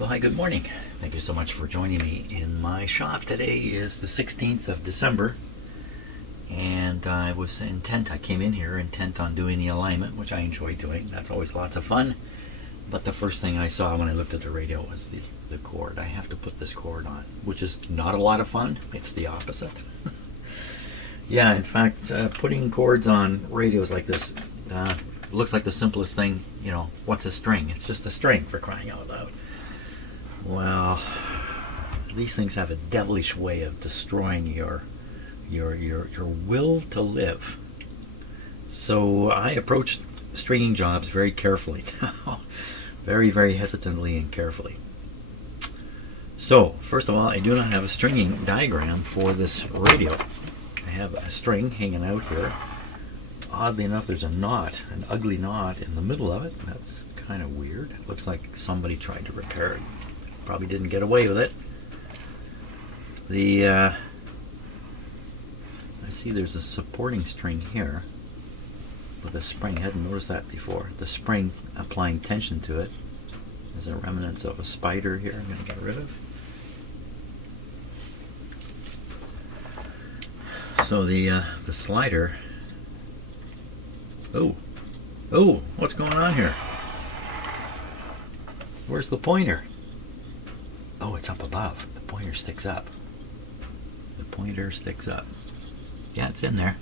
Well, hi, good morning. Thank you so much for joining me in my shop. Today is the 16th of December, and I came in here intent on doing the alignment, which I enjoy doing. That's always lots of fun. But the first thing I saw when I looked at the radio was the cord. I have to put this cord on, which is not a lot of fun. It's the opposite. Yeah, in fact, putting cords on radios like this looks like the simplest thing. You know, what's a string? It's just a string, for crying out loud. Well, these things have a devilish way of destroying your will to live. So I approach stringing jobs very carefully now. Very, very hesitantly and carefully. So, first of all, I do not have a stringing diagram for this radio. I have a string hanging out here. Oddly enough, there's a knot, an ugly knot in the middle of it. That's kind of weird. It looks like somebody tried to repair it. Probably didn't get away with it. I see there's a supporting string here with a spring. I hadn't noticed that before. The spring applying tension to it. There's a remnants of a spider here I'm going to get rid of. So the slider. Oh, what's going on here? Where's the pointer? Oh, it's up above. The pointer sticks up. The pointer sticks up. Yeah, it's in there.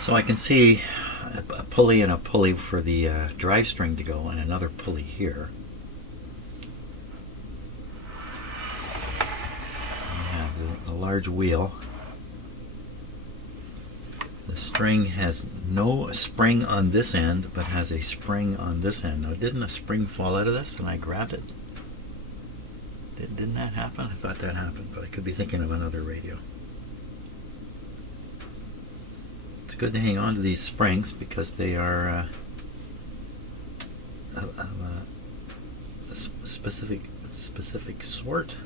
So I can see a pulley and a pulley for the drive string to go, and another pulley here. We have the large wheel. The string has no spring on this end, but has a spring on this end. Now, didn't a spring fall out of this and I grabbed it? Didn't that happen? I thought that happened, but I could be thinking of another radio. It's good to hang on to these springs because they are of a specific sort.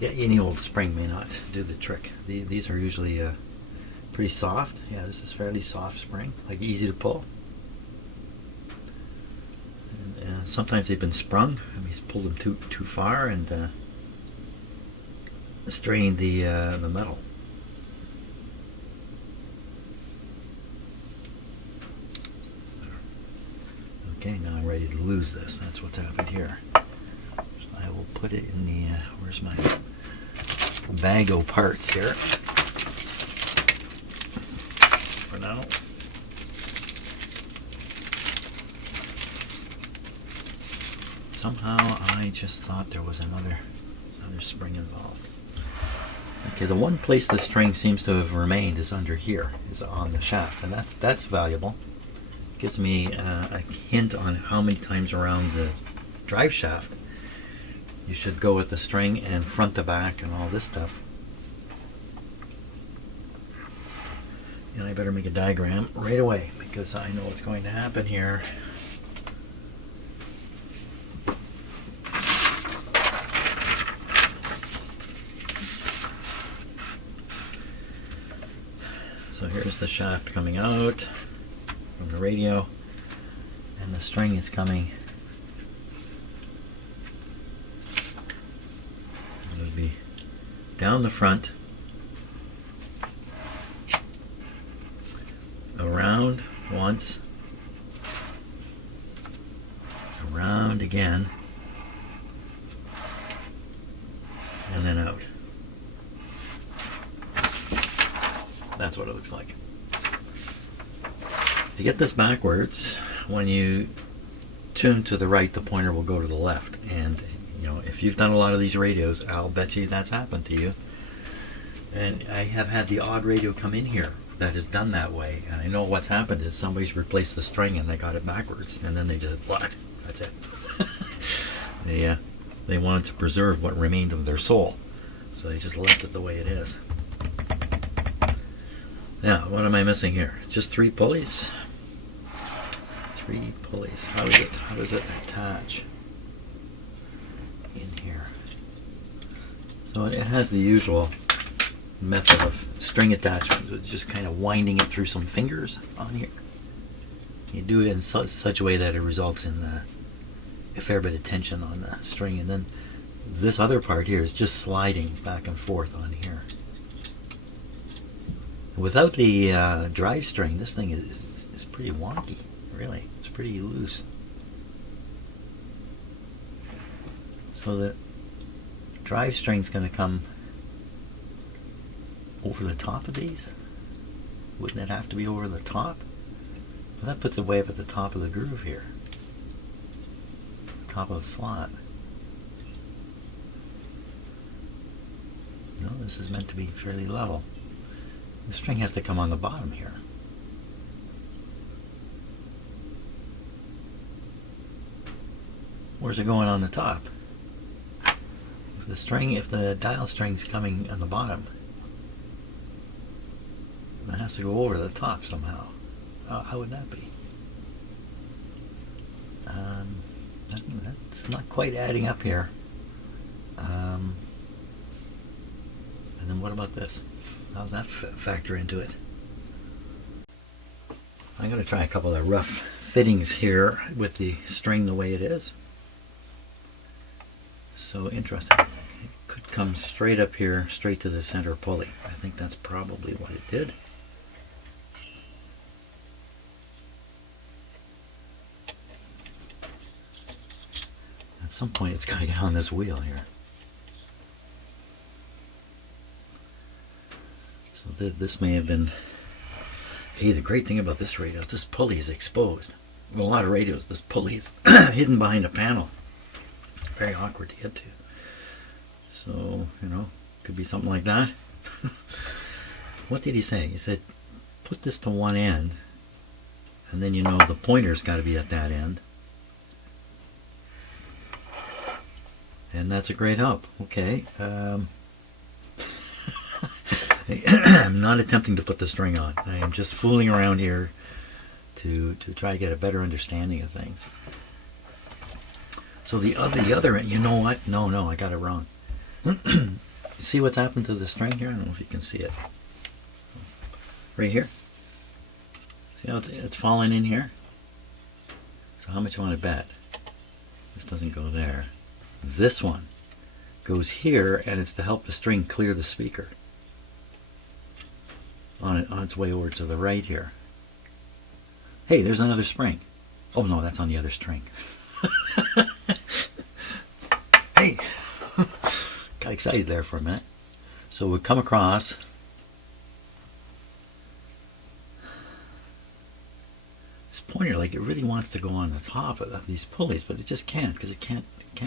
Any old spring may not do the trick. These are usually pretty soft. Yeah, this is fairly soft spring, like easy to pull. And, sometimes they've been sprung. I mean, he's pulled them too far and strained the metal. Okay, now I'm ready to lose this. That's what's happened here. I will put it in the, where's my bag of parts here for now. Somehow I just thought there was another spring involved. Okay, the one place the string seems to have remained is under here, is on the shaft, and that's valuable. Gives me a hint on how many times around the drive shaft you should go with the string and front to back and all this stuff. And I better make a diagram right away because I know what's going to happen here. So here's the shaft coming out from the radio, and the string is coming. It'll be down the front, around once, around again, and then out. That's what it looks like. To get this backwards, when you tune to the right, the pointer will go to the left. And you know, if you've done a lot of these radios, I'll bet you that's happened to you. And I have had the odd radio come in here that is done that way. And I know what's happened is somebody's replaced the string and they got it backwards. And then they just, what? That's it. They wanted to preserve what remained of their soul. So they just left it the way it is. Now, what am I missing here? Just 3 pulleys? 3 pulleys. How does it attach in here? So it has the usual method of string attachment was just kind of winding it through some fingers on here. You do it in such a way that it results in a fair bit of tension on the string, and then this other part here is just sliding back and forth on here. Without the drive string, this thing is pretty wonky, really. It's pretty loose. So the drive string's going to come over the top of these. Wouldn't it have to be over the top? Well, that puts it way up at the top of the groove here. Top of the slot. No, this is meant to be fairly level. The string has to come on the bottom here. Where's it going on the top? If the dial string's coming on the bottom, it has to go over the top somehow. How would that be? That's not quite adding up here. And then what about this? How does that factor into it? I'm going to try a couple of rough fittings here with the string the way it is. So interesting. It could come straight up here, straight to the center pulley. I think that's probably what it did. At some point it's got to get on this wheel here. So this may have been... Hey, the great thing about this radio is this pulley is exposed. Well, a lot of radios, this pulley is hidden behind a panel. Very awkward to get to. So, you know, could be something like that. What did he say? He said, put this to one end, and then you know the pointer's got to be at that end. And that's a great help. Okay. I'm not attempting to put the string on. I am just fooling around here to try to get a better understanding of things. So the other end, you know what? No, I got it wrong. You see what's happened to the string here? I don't know if you can see it. Right here. See how it's falling in here? So how much you want to bet? This doesn't go there. This one goes here, and it's to help the string clear the speaker. On its way over to the right here. Hey, there's another spring. Oh no, that's on the other string. Hey, got excited there for a minute. So we come across. This pointer, like it really wants to go on the top of these pulleys, but it just can't, because it can't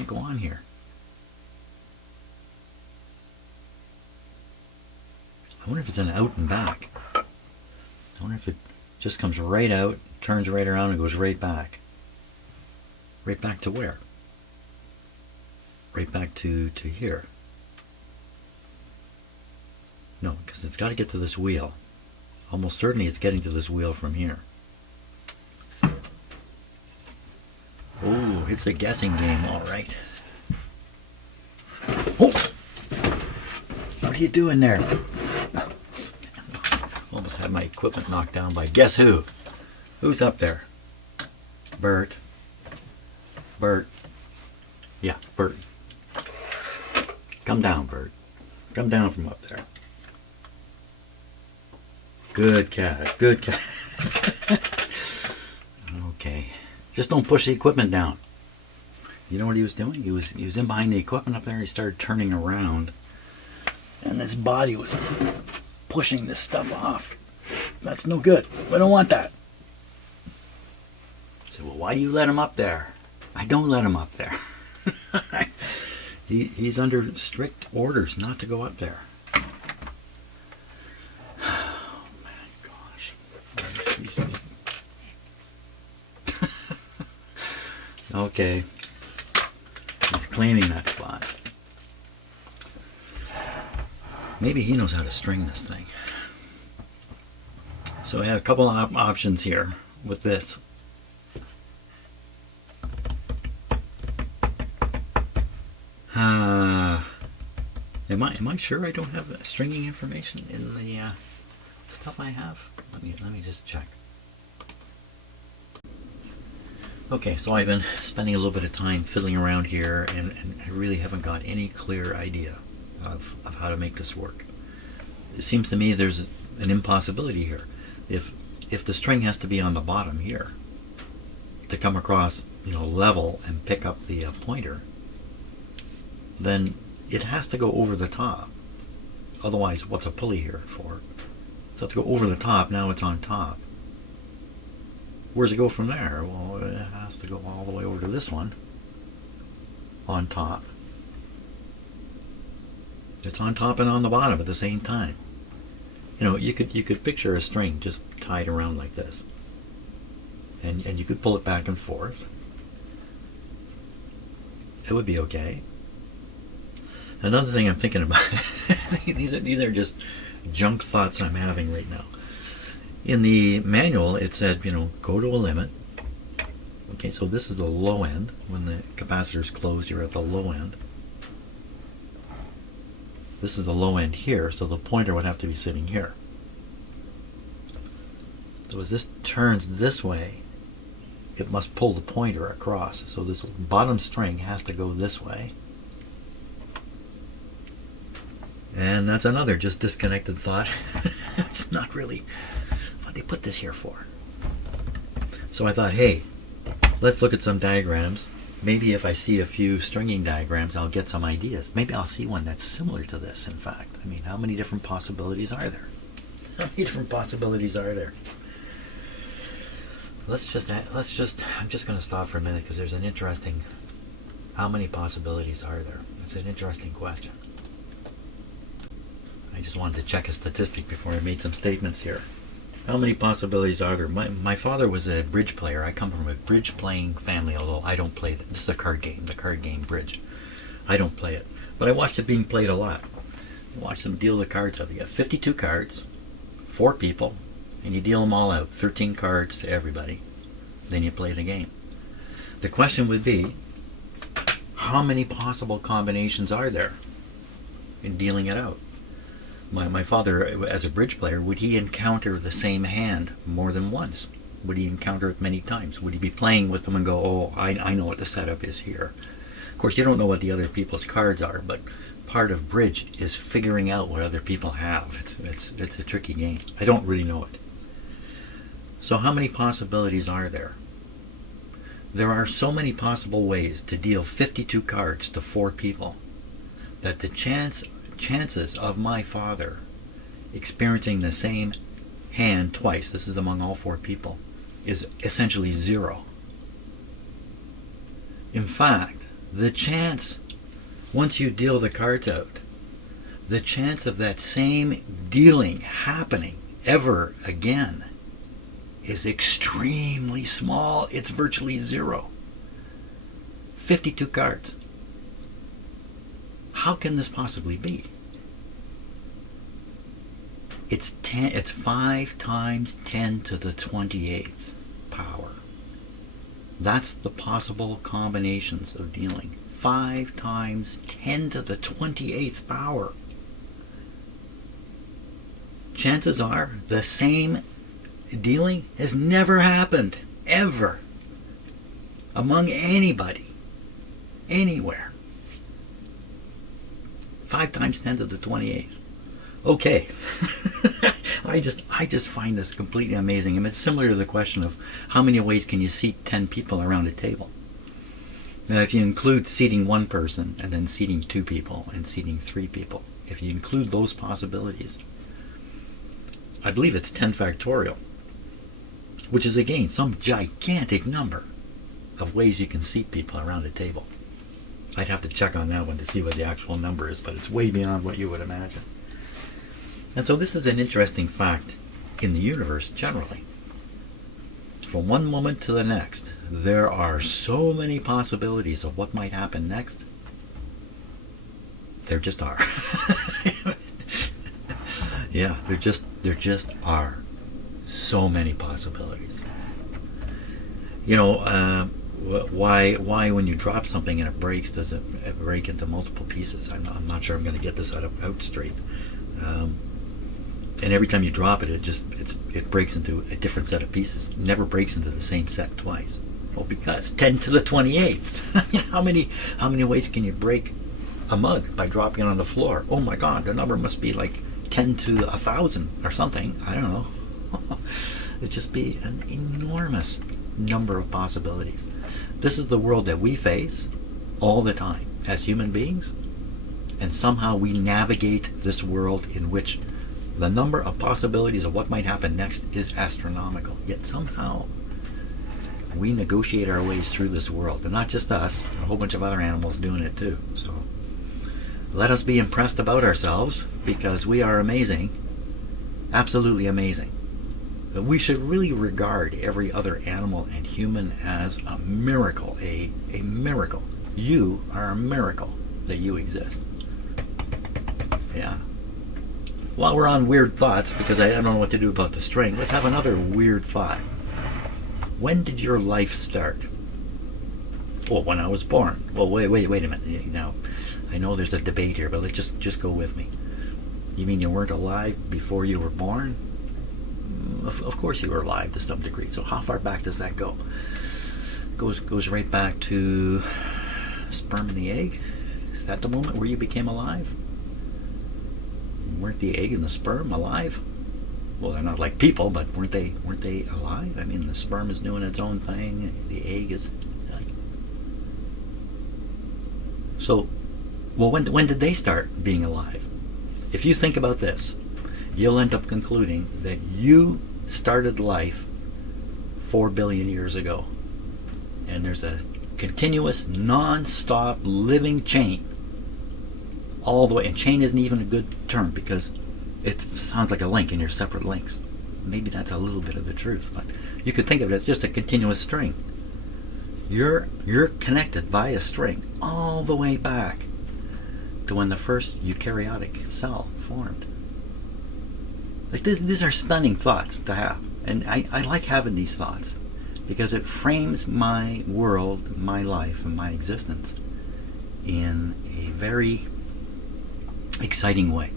go on here. I wonder if it's an out and back. I wonder if it just comes right out, turns right around, and goes right back. Right back to where? Right back to here. No, because it's got to get to this wheel. Almost certainly it's getting to this wheel from here. Oh, it's a guessing game, all right. Oh! What are you doing there? Almost had my equipment knocked down by guess who? Who's up there? Bert. Bert. Yeah, Bert. Come down, Bert. Come down from up there. Good cat. Good cat. Okay. Just don't push the equipment down. You know what he was doing? He was in behind the equipment up there. He started turning around, and his body was pushing this stuff off. That's no good. We don't want that. I said, well, why do you let him up there? I don't let him up there. He's under strict orders not to go up there. Oh my gosh. Okay. He's claiming that spot. Maybe he knows how to string this thing. So I have a couple of options here with this. Am I sure I don't have stringing information in the stuff I have? Let me just check. Okay, so I've been spending a little bit of time fiddling around here, and I really haven't got any clear idea of how to make this work. It seems to me there's an impossibility here. If the string has to be on the bottom here to come across, level and pick up the pointer, then it has to go over the top. Otherwise, what's a pulley here for? So to go over the top, now it's on top. Where's it go from there? Well, it has to go all the way over to this one, on top. It's on top and on the bottom at the same time. You could picture a string just tied around like this, and you could pull it back and forth. It would be okay. Another thing I'm thinking about, these are just junk thoughts I'm having right now. In the manual, it said, go to a limit. Okay, so this is the low end. When the capacitor is closed, you're at the low end. This is the low end here, so the pointer would have to be sitting here. So as this turns this way, it must pull the pointer across. So this bottom string has to go this way. And that's another just disconnected thought. It's not really what they put this here for. So I thought, hey, let's look at some diagrams. Maybe if I see a few stringing diagrams, I'll get some ideas. Maybe I'll see one that's similar to this, in fact. I mean, how many different possibilities are there? How many different possibilities are there? I'm just going to stop for a minute because there's an interesting, how many possibilities are there? It's an interesting question. I just wanted to check a statistic before I made some statements here. How many possibilities are there? My father was a bridge player. I come from a bridge playing family, although I don't play it. This is a card game, the card game bridge. I don't play it, but I watched it being played a lot. I watched them deal the cards out. You got 52 cards, 4 people, and you deal them all out. 13 cards to everybody. Then you play the game. The question would be, how many possible combinations are there in dealing it out? My father, as a bridge player, would he encounter the same hand more than once? Would he encounter it many times? Would he be playing with them and go, oh, I know what the setup is here? Of course, you don't know what the other people's cards are, but part of bridge is figuring out what other people have. It's a tricky game. I don't really know it. So how many possibilities are there? There are so many possible ways to deal 52 cards to 4 people that the chances of my father experiencing the same hand twice, this is among all 4 people, is essentially 0. In fact, the chance, once you deal the cards out, the chance of that same dealing happening ever again is extremely small. It's virtually 0. 52 cards. How can this possibly be? It's 5 times 10 to the 28th power. That's the possible combinations of dealing. 5 times 10 to the 28th power. Chances are the same dealing has never happened, ever, among anybody, anywhere. 5 times 10 to the 28th. Okay. I just find this completely amazing. I mean, it's similar to the question of how many ways can you seat 10 people around a table. Now, if you include seating 1 person and then seating 2 people and seating 3 people, if you include those possibilities, I believe it's 10 factorial, which is again some gigantic number of ways you can seat people around a table. I'd have to check on that one to see what the actual number is, but it's way beyond what you would imagine. And so this is an interesting fact in the universe generally. From one moment to the next, there are so many possibilities of what might happen next. There just are. Yeah, there just are so many possibilities. Why when you drop something and it breaks, does it break into multiple pieces? I'm not sure I'm going to get this out straight. And every time you drop it, it breaks into a different set of pieces. It never breaks into the same set twice. Well, because 10 to the 28th. how many ways can you break a mug by dropping it on the floor? Oh my God, the number must be like 10 to 1,000 or something. I don't know. It'd just be an enormous number of possibilities. This is the world that we face all the time as human beings, and somehow we navigate this world in which the number of possibilities of what might happen next is astronomical. Yet somehow we negotiate our ways through this world, and not just us, a whole bunch of other animals doing it too. So let us be impressed about ourselves, because we are amazing, absolutely amazing. But we should really regard every other animal and human as a miracle, a miracle. You are a miracle that you exist. Yeah. While we're on weird thoughts, because I don't know what to do about the string, let's have another weird thought. When did your life start? Well, when I was born. Well, wait a minute. Now, I know there's a debate here, but let's just go with me. You mean you weren't alive before you were born? Of course you were alive to some degree. So how far back does that go? Goes right back to sperm and the egg? Is that the moment where you became alive? Weren't the egg and the sperm alive? Well, they're not like people, but weren't they alive? I mean, the sperm is doing its own thing. The egg is like... So, well, when did they start being alive? If you think about this, you'll end up concluding that you started life 4 billion years ago. And there's a continuous, non-stop living chain all the way. And chain isn't even a good term, because it sounds like a link and you're separate links. Maybe that's a little bit of the truth, but you could think of it as just a continuous string. You're connected by a string all the way back to when the first eukaryotic cell formed. Like these are stunning thoughts to have, and I like having these thoughts because it frames my world, my life, and my existence in a very exciting way.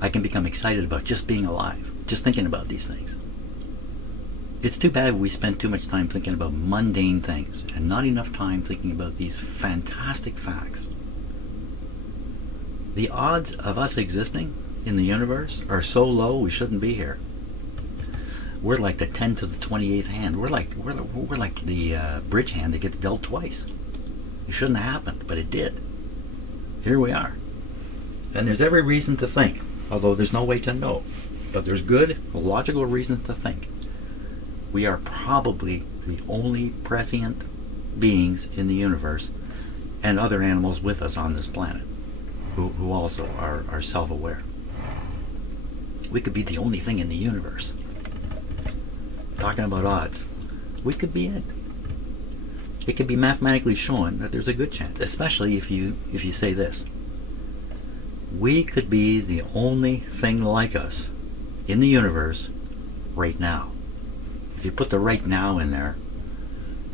I can become excited about just being alive, just thinking about these things. It's too bad we spend too much time thinking about mundane things and not enough time thinking about these fantastic facts. The odds of us existing in the universe are so low we shouldn't be here. We're like the 10 to the 28th hand. We're like the bridge hand that gets dealt twice. It shouldn't have happened, but it did. Here we are. And there's every reason to think, although there's no way to know, but there's good, logical reason to think. We are probably the only prescient beings in the universe, and other animals with us on this planet, who also are self-aware. We could be the only thing in the universe. Talking about odds, we could be it. It could be mathematically shown that there's a good chance, especially if you say this. We could be the only thing like us in the universe right now. If you put the right now in there,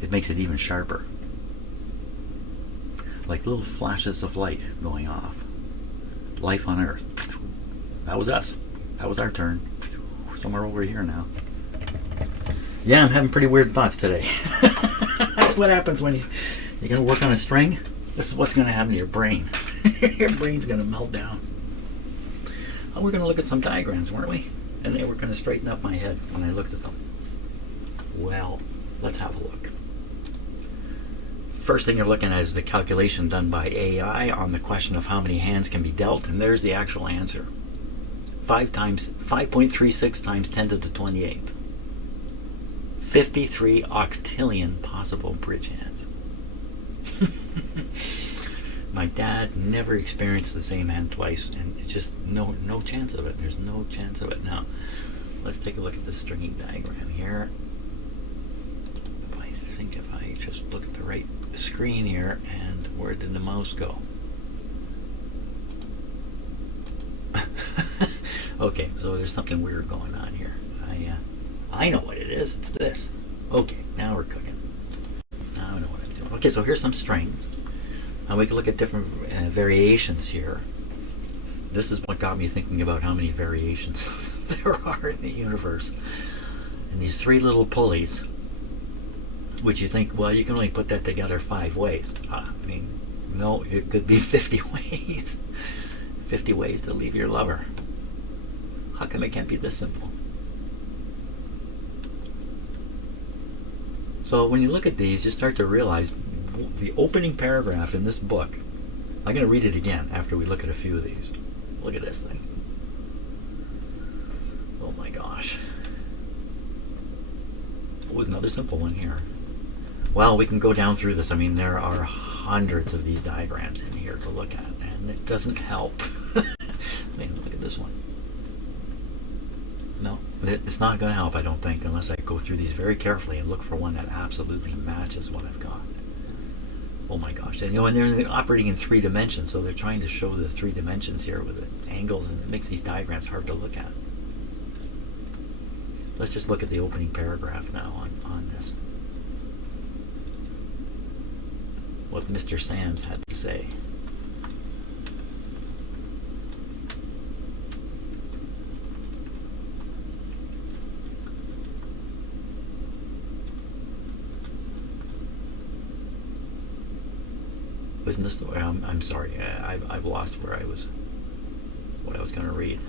it makes it even sharper. Like little flashes of light going off. Life on Earth. That was us. That was our turn. Somewhere over here now. Yeah, I'm having pretty weird thoughts today. That's what happens when you're going to work on a string. This is what's going to happen to your brain. Your brain's going to melt down. Oh, we're going to look at some diagrams, weren't we? And they were going to straighten up my head when I looked at them. Well, let's have a look. First thing you're looking at is the calculation done by AI on the question of how many hands can be dealt, and there's the actual answer. 5.36 times 10 to the 28th. 53 octillion possible bridge hands. My dad never experienced the same hand twice, and it's just no chance of it. There's no chance of it. Now, let's take a look at the stringing diagram here. If I just look at the right screen here, and where did the mouse go? Okay, so there's something weird going on here. I know what it is. It's this. Okay, now we're cooking. Okay, so here's some strings. And we can look at different variations here. This is what got me thinking about how many variations there are in the universe. And these three little pulleys, which you think, well, you can only put that together 5 ways. I mean, no, it could be 50 ways. 50 ways to leave your lover. How come it can't be this simple? So when you look at these, you start to realize the opening paragraph in this book. I'm going to read it again after we look at a few of these. Look at this thing. Oh my gosh. Oh, another simple one here. Well, we can go down through this. I mean, there are hundreds of these diagrams in here to look at, and it doesn't help. I mean, look at this one. No, it's not going to help, I don't think, unless I go through these very carefully and look for one that absolutely matches what I've got. Oh my gosh. And, and they're operating in 3 dimensions, so they're trying to show the 3 dimensions here with the angles, and it makes these diagrams hard to look at. Let's just look at the opening paragraph now on this. What Mr. Sams had to say. Wasn't this the way? I'm sorry. I've lost what I was going to read.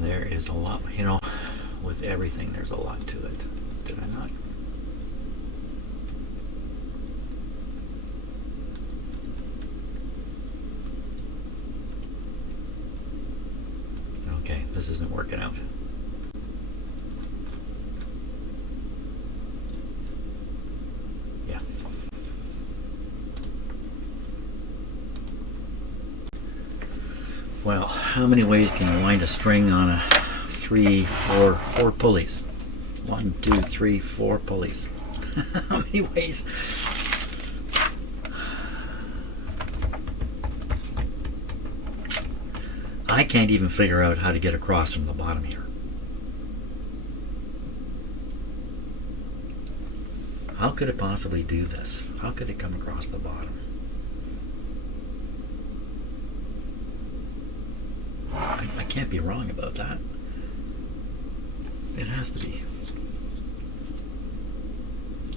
There is a lot, with everything there's a lot to it. Did I not? Okay, this isn't working out. Yeah. Well, how many ways can you wind a string on a 4 pulleys? 1, 2, 3, 4 pulleys. How many ways? I can't even figure out how to get across from the bottom here. How could it possibly do this? How could it come across the bottom? I can't be wrong about that. It has to be.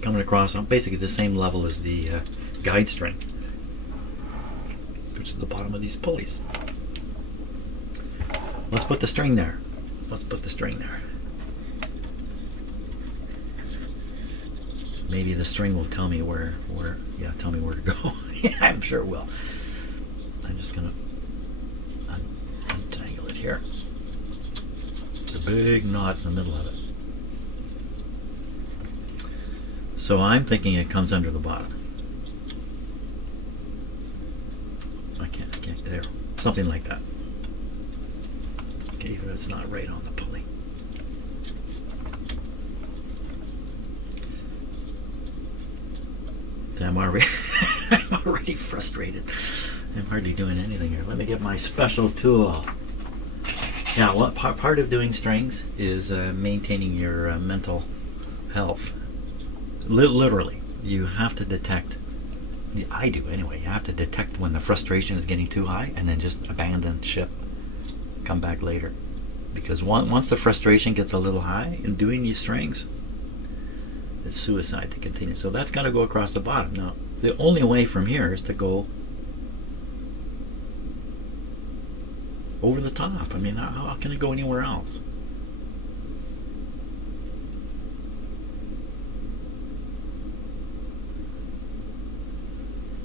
Coming across on basically the same level as the guide string, which is the bottom of these pulleys. Let's put the string there. Let's put the string there. Maybe the string will tell me tell me where to go. Yeah, I'm sure it will. I'm just gonna untangle it here. The big knot in the middle of it. So I'm thinking it comes under the bottom. I can't, there. Something like that. Okay, even if it's not right on the pulley. I'm already frustrated. I'm hardly doing anything here. Let me get my special tool. Now, what part of doing strings is maintaining your mental health. Literally, you have to detect. I do anyway. You have to detect when the frustration is getting too high, and then just abandon ship. Come back later, because once the frustration gets a little high in doing these strings, it's suicide to continue. So that's got to go across the bottom. Now, the only way from here is to go over the top. I mean, how can it go anywhere else?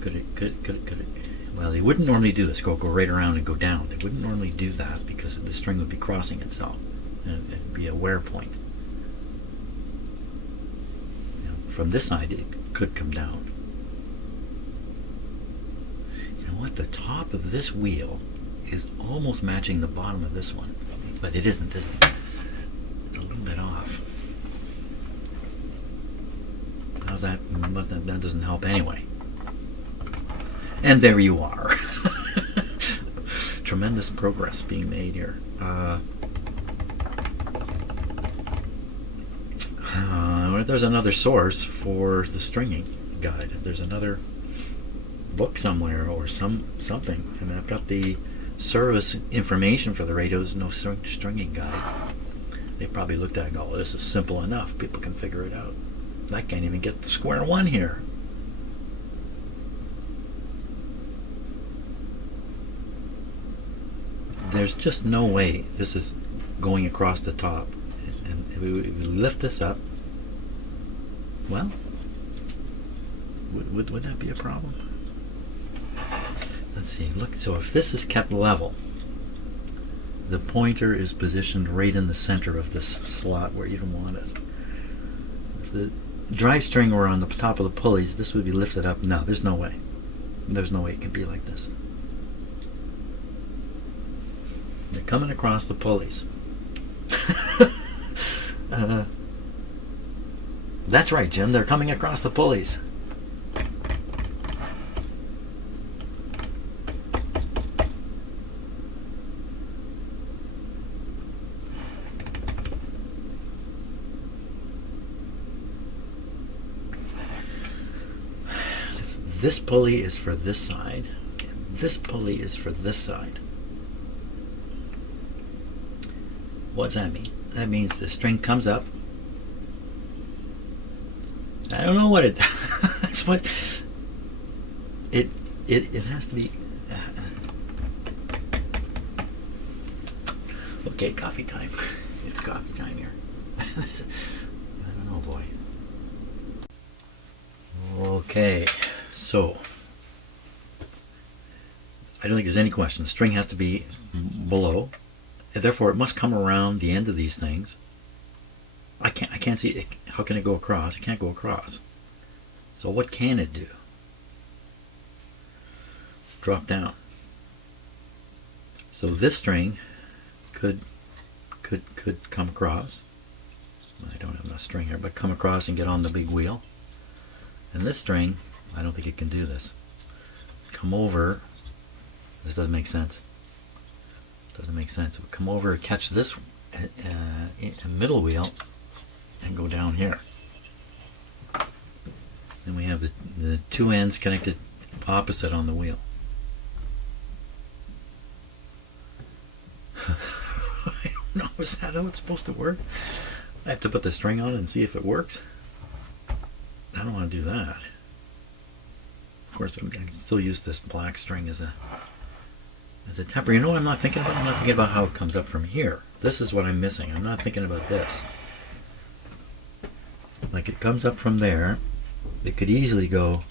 Could it? Well, they wouldn't normally do this. Go right around and go down. They wouldn't normally do that because the string would be crossing itself, and it'd be a wear point. From this side, it could come down. You know what? The top of this wheel is almost matching the bottom of this one, but it isn't, is it? It's a little bit off. How's that? That doesn't help anyway. And there you are. Tremendous progress being made here. there's another source for the stringing guide. There's another book somewhere or something. I mean, I've got the service information for the radios, no stringing guide. They probably looked at it and go, oh, this is simple enough. People can figure it out. I can't even get square one here. There's just no way this is going across the top. And if we lift this up, well, would that be a problem? Let's see, look, so if this is kept level, the pointer is positioned right in the center of this slot where you don't want it. If the drive string were on the top of the pulleys, this would be lifted up. No, there's no way. There's no way it can be like this. They're coming across the pulleys. That's right, Jim, they're coming across the pulleys. This pulley is for this side. This pulley is for this side. What's that mean? That means the string comes up. I don't know what it that's what it has to be. Okay, coffee time. It's coffee time here. I don't know, boy. Okay, so I don't think there's any question. The string has to be below, and therefore it must come around the end of these things. I can't see it. How can it go across? It can't go across. So what can it do? Drop down. So this string could come across. I don't have enough string here, but come across and get on the big wheel. And this string, I don't think it can do this. Come over. This doesn't make sense. Doesn't make sense. It would come over, catch this middle wheel, and go down here. Then we have the two ends connected opposite on the wheel. I don't know, is that how it's supposed to work? I have to put the string on and see if it works. I don't want to do that. Of course, I can still use this black string as a temper. You know what I'm not thinking about? I'm not thinking about how it comes up from here. This is what I'm missing. I'm not thinking about this. Like it comes up from there. It could easily go.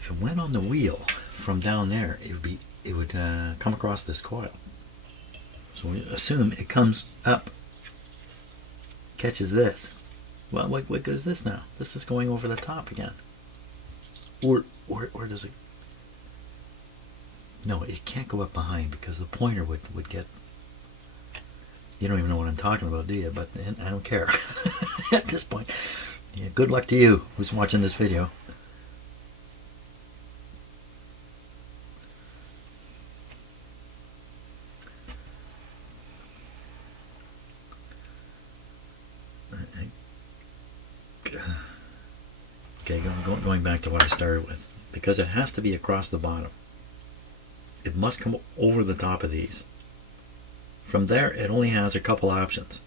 If it went on the wheel from down there, it would come across this coil. So we assume it comes up, catches this. Well, what good is this now? This is going over the top again. Or does it? No, it can't go up behind because the pointer would get. You don't even know what I'm talking about, do you? But I don't care at this point. Yeah, good luck to you who's watching this video. Okay, going back to what I started with. Because it has to be across the bottom. It must come over the top of these. From there, it only has a couple options.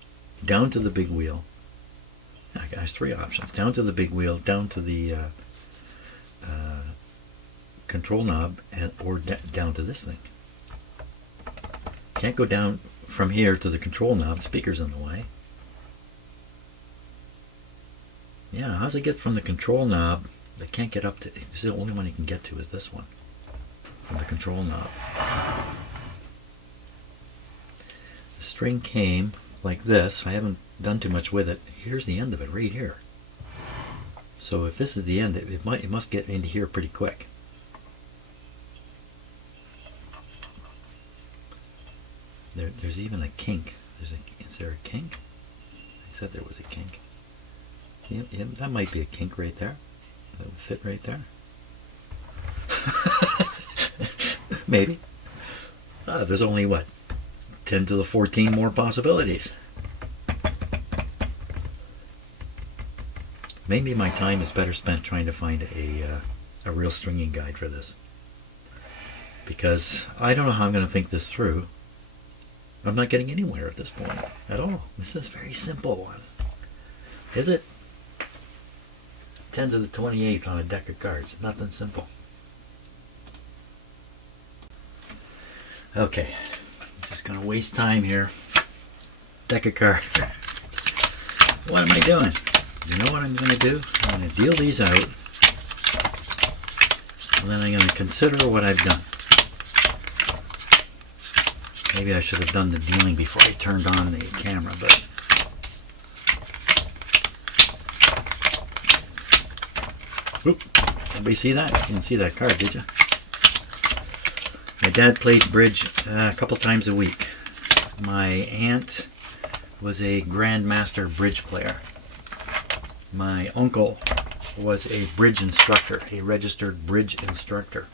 Down to the big wheel. It has three options. Down to the big wheel, down to the control knob, or down to this thing. Can't go down from here to the control knob. Speaker's in the way. Yeah, how's it get from the control knob? It can't get up to. The only one you can get to is this one. From the control knob. The string came like this. I haven't done too much with it. Here's the end of it right here. So if this is the end, it must get into here pretty quick. There's even a kink. Is there a kink? I said there was a kink. Yeah, that might be a kink right there. That would fit right there. Maybe. There's only what? 10 to the 14 more possibilities. Maybe my time is better spent trying to find a real stringing guide for this. Because I don't know how I'm going to think this through. I'm not getting anywhere at this point at all. This is a very simple one. Is it? 10 to the 28th on a deck of cards. Nothing simple. Okay. I'm just going to waste time here. Deck of cards. What am I doing? You know what I'm going to do? I'm going to deal these out. And then I'm going to consider what I've done. Maybe I should have done the dealing before I turned on the camera, but oop, anybody see that? You didn't see that card, did you? My dad played bridge a couple times a week. My aunt was a grandmaster bridge player. My uncle was a bridge instructor, a registered bridge instructor.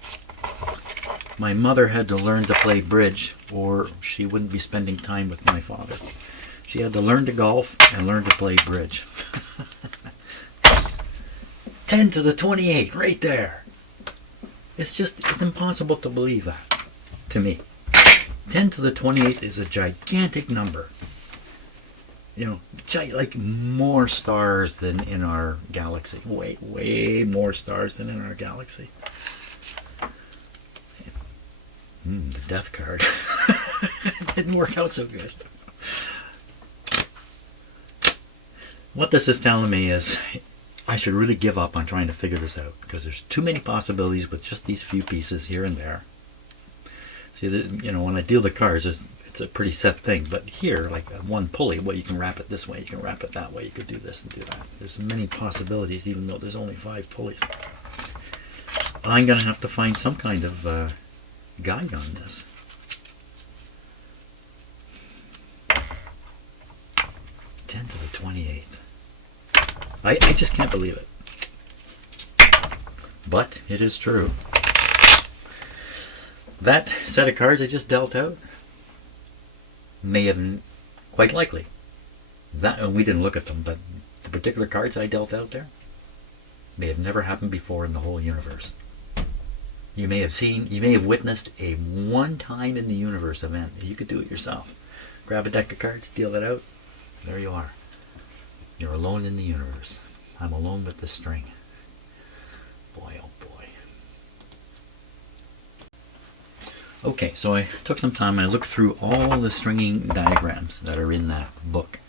My mother had to learn to play bridge or she wouldn't be spending time with my father. She had to learn to golf and learn to play bridge. 10 to the 28, right there. It's impossible to believe that, to me. 10 to the 28th is a gigantic number. You know, like more stars than in our galaxy. Way more stars than in our galaxy. The death card. It didn't work out so good. What this is telling me is I should really give up on trying to figure this out because there's too many possibilities with just these few pieces here and there. See, you know, when I deal the cards, it's a pretty set thing. But here, like one pulley, well, you can wrap it this way, you can wrap it that way, you could do this and do that. There's many possibilities, even though there's only 5 pulleys. I'm going to have to find some kind of guide on this. Ten to the 28th. I just can't believe it. But it is true. That set of cards I just dealt out may have, quite likely, that, and we didn't look at them, but the particular cards I dealt out there may have never happened before in the whole universe. You may have witnessed a one time in the universe event. You could do it yourself. Grab a deck of cards, deal it out. There you are. You're alone in the universe. I'm alone with the string. Boy, oh boy. Okay, so I took some time. I looked through all the stringing diagrams that are in that book.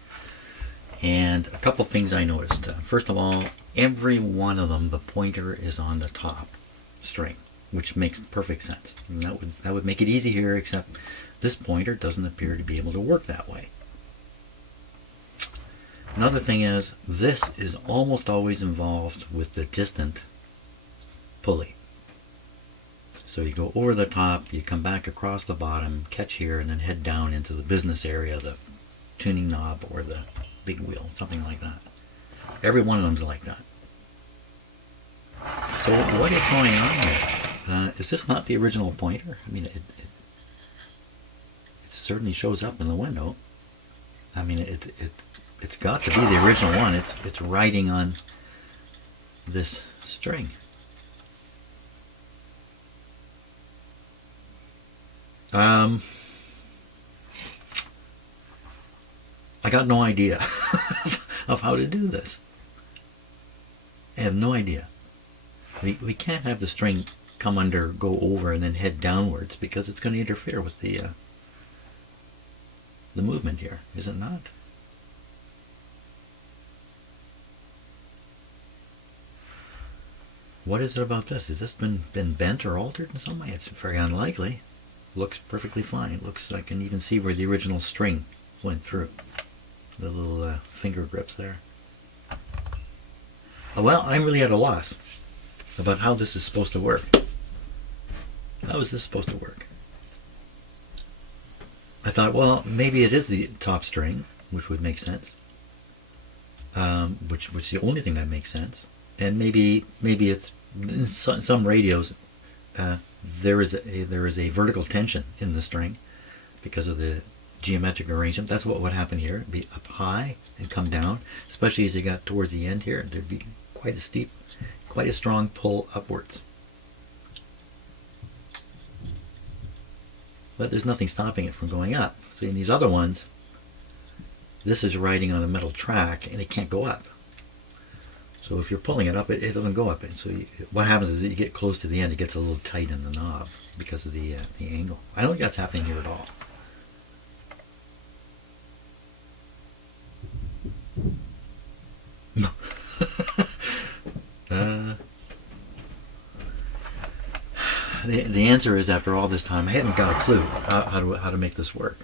And a couple things I noticed. First of all, every one of them, the pointer is on the top string, which makes perfect sense. And that would make it easy here, except this pointer doesn't appear to be able to work that way. Another thing is, this is almost always involved with the distant pulley. So you go over the top, you come back across the bottom, catch here, and then head down into the business area, the tuning knob or the big wheel, something like that. Every one of them is like that. So what is going on here? Is this not the original pointer? I mean, it certainly shows up in the window. I mean, it's got to be the original one. It's riding on this string. I got no idea of how to do this. I have no idea. We can't have the string come under, go over, and then head downwards because it's going to interfere with the movement here, is it not? What is it about this? Has this been bent or altered in some way? It's very unlikely. Looks perfectly fine. It looks, I can even see where the original string went through. The little finger grips there. Well, I'm really at a loss about how this is supposed to work. How is this supposed to work? I thought, well, maybe it is the top string, which would make sense. Which is the only thing that makes sense. And maybe it's some radios. There is a vertical tension in the string because of the geometric arrangement. That's what would happen here. It'd be up high and come down, especially as you got towards the end here. There'd be quite a steep, quite a strong pull upwards. But there's nothing stopping it from going up. See, in these other ones, this is riding on a metal track and it can't go up. So if you're pulling it up, it doesn't go up. And so what happens is that you get close to the end, it gets a little tight in the knob because of the angle. I don't think that's happening here at all. The answer is, after all this time, I haven't got a clue how to make this work.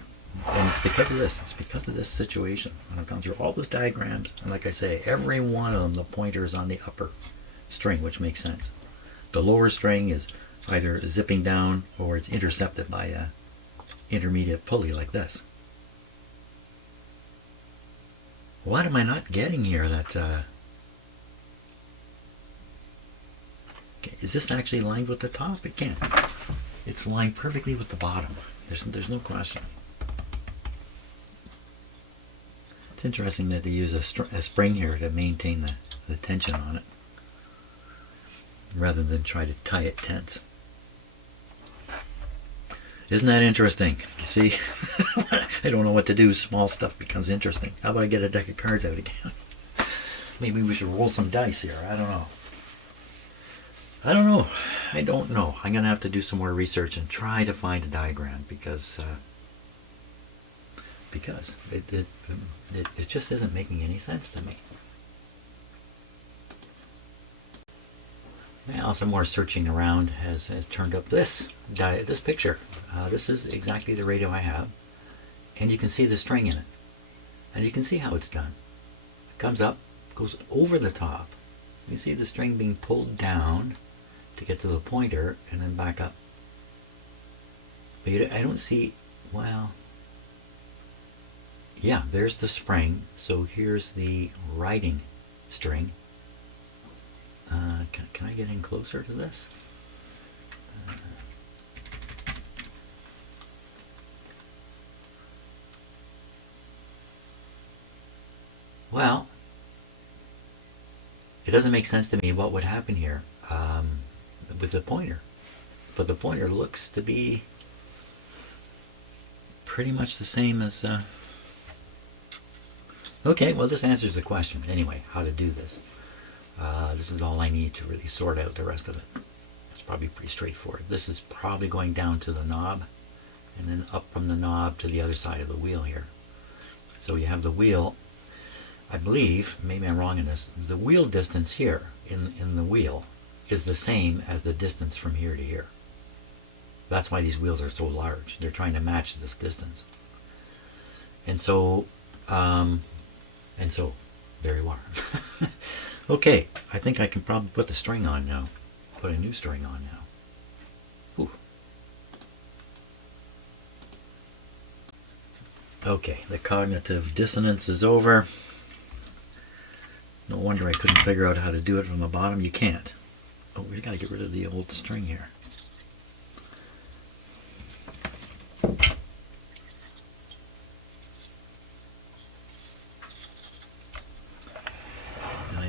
And it's because of this. It's because of this situation. And I've gone through all those diagrams, and like I say, every one of them, the pointer is on the upper string, which makes sense. The lower string is either zipping down or it's intercepted by a intermediate pulley like this. What am I not getting here? That okay, is this actually lined with the top? It can't. It's lined perfectly with the bottom. There's no question. It's interesting that they use a spring here to maintain the tension on it, rather than try to tie it tense. Isn't that interesting? You see, I don't know what to do. Small stuff becomes interesting. How about I get a deck of cards out again? Maybe we should roll some dice here. I don't know. I don't know. I'm going to have to do some more research and try to find a diagram, because it just isn't making any sense to me. Now some more searching around has turned up this picture. This is exactly the radio I have, and you can see the string in it, and you can see how it's done. It comes up, goes over the top. You see the string being pulled down to get to the pointer, and then back up. But I don't see, well, yeah, there's the spring. So here's the riding string. Can I get in closer to this? Well, it doesn't make sense to me what would happen here with the pointer. But the pointer looks to be pretty much the same as... Okay, well, this answers the question. Anyway, how to do this. This is all I need to really sort out the rest of it. It's probably pretty straightforward. This is probably going down to the knob, and then up from the knob to the other side of the wheel here. So you have the wheel, I believe, maybe I'm wrong in this, the wheel distance here in the wheel is the same as the distance from here to here. That's why these wheels are so large. They're trying to match this distance. And so there you are. Okay, I think I can probably put the string on now. Put a new string on now. Whew. Okay, the cognitive dissonance is over. No wonder I couldn't figure out how to do it from the bottom. You can't. Oh, we've got to get rid of the old string here.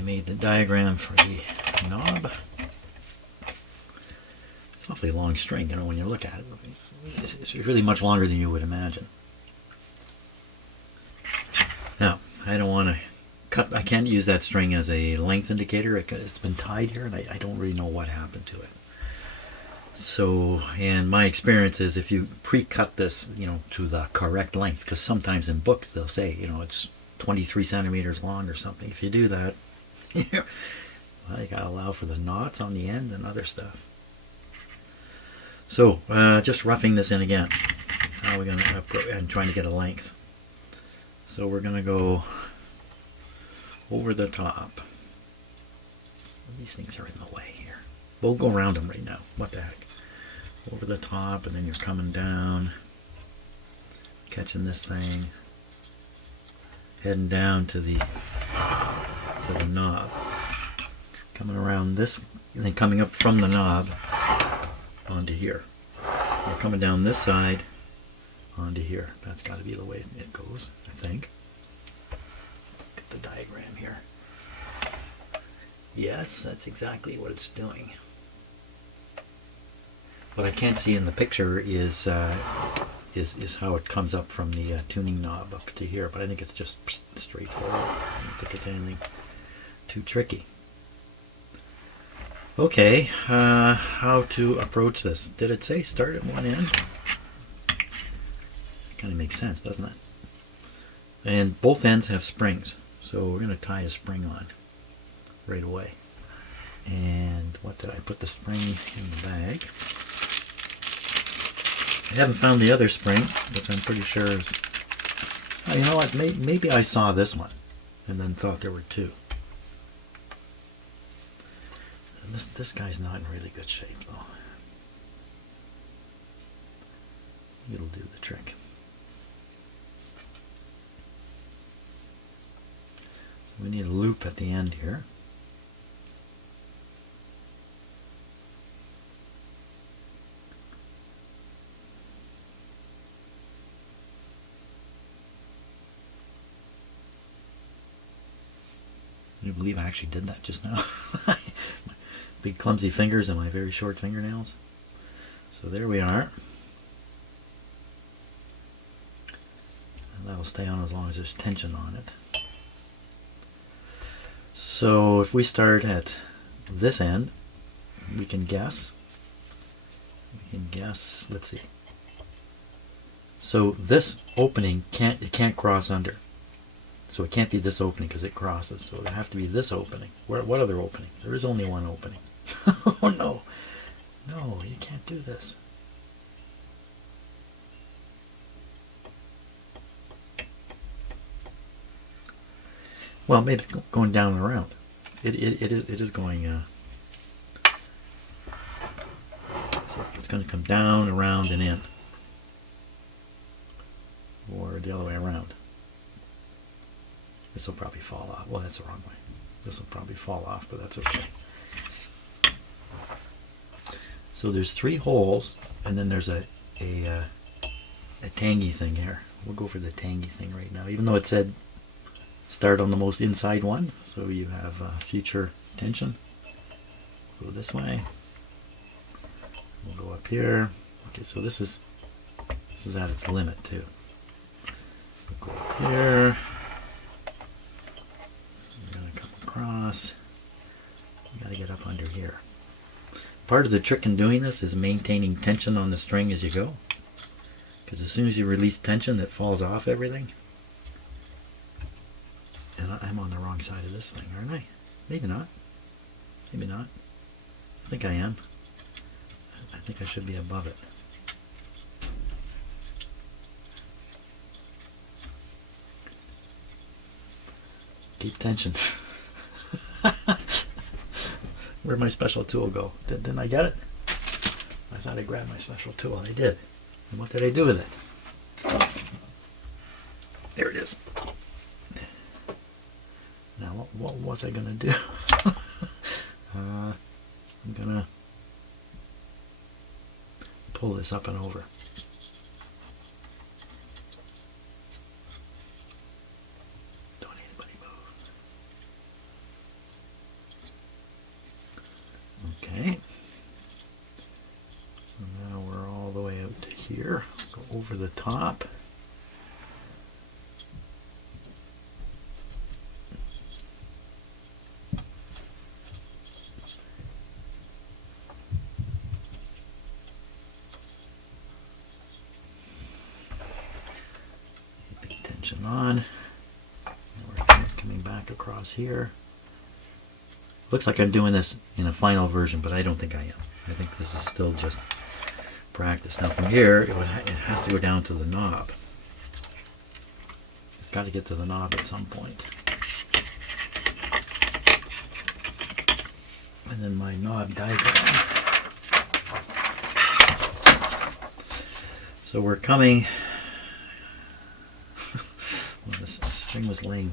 Made the diagram for the knob. It's an awfully long string, you know, when you look at it. It's really much longer than you would imagine. Now, I don't want to cut, I can't use that string as a length indicator. It's been tied here, and I don't really know what happened to it. So, and my experience is, if you pre-cut this, you know, to the correct length, because sometimes in books they'll say, you know, it's 23 centimeters long or something. If you do that, well, you gotta allow for the knots on the end and other stuff. So just roughing this in again. Now we're gonna and trying to get a length. So we're gonna go over the top. These things are in the way here. We'll go around them right now. What the heck? Over the top, and then you're coming down, catching this thing, heading down to the knob, coming around this, and then coming up from the knob onto here. We're coming down this side onto here. That's got to be the way it goes, I think. Get the diagram here. Yes, that's exactly what it's doing. What I can't see in the picture is how it comes up from the tuning knob up to here, but I think it's just straightforward. I don't think it's anything too tricky. Okay, how to approach this? Did it say start at one end? Kind of makes sense, doesn't it? And both ends have springs, so we're going to tie a spring on right away. And what did I put the spring in the bag? I haven't found the other spring, which I'm pretty sure is... Oh, you know what? Maybe I saw this one and then thought there were two. And this guy's not in really good shape, though. It'll do the trick. We need a loop at the end here. I believe I actually did that just now. Big clumsy fingers and my very short fingernails. So there we are. And that'll stay on as long as there's tension on it. So if we start at this end, we can guess. Let's see. So this opening can't cross under. So it can't be this opening because it crosses. So it have to be this opening. What other opening? There is only one opening. Oh no. No, you can't do this. Well, maybe it's going down and around. It is going... so it's going to come down, around, and in. Or the other way around. This will probably fall off. Well, that's the wrong way. This will probably fall off, but that's okay. So there's 3 holes, and then there's a tangy thing here. We'll go for the tangy thing right now, even though it said start on the most inside one, so you have future tension. Go this way. We'll go up here. Okay, so this is at its limit too. We'll go up here. Across. You got to get up under here. Part of the trick in doing this is maintaining tension on the string as you go, because as soon as you release tension, it falls off everything. And I'm on the wrong side of this thing, aren't I? Maybe not. Maybe not. I think I am. I think I should be above it. Keep tension. Where'd my special tool go? Didn't I get it? I thought I grabbed my special tool. I did. And what did I do with it? There it is. Now, what was I going to do? I'm going to pull this up and over. Okay, so now we're all the way out to here. Go over the top. Keeping tension on. Now we're coming back across here. Looks like I'm doing this in a final version, but I don't think I am. I think this is still just practice. Now from here, it has to go down to the knob. It's got to get to the knob at some point. And then my knob diagram. So we're coming... well, this string was laying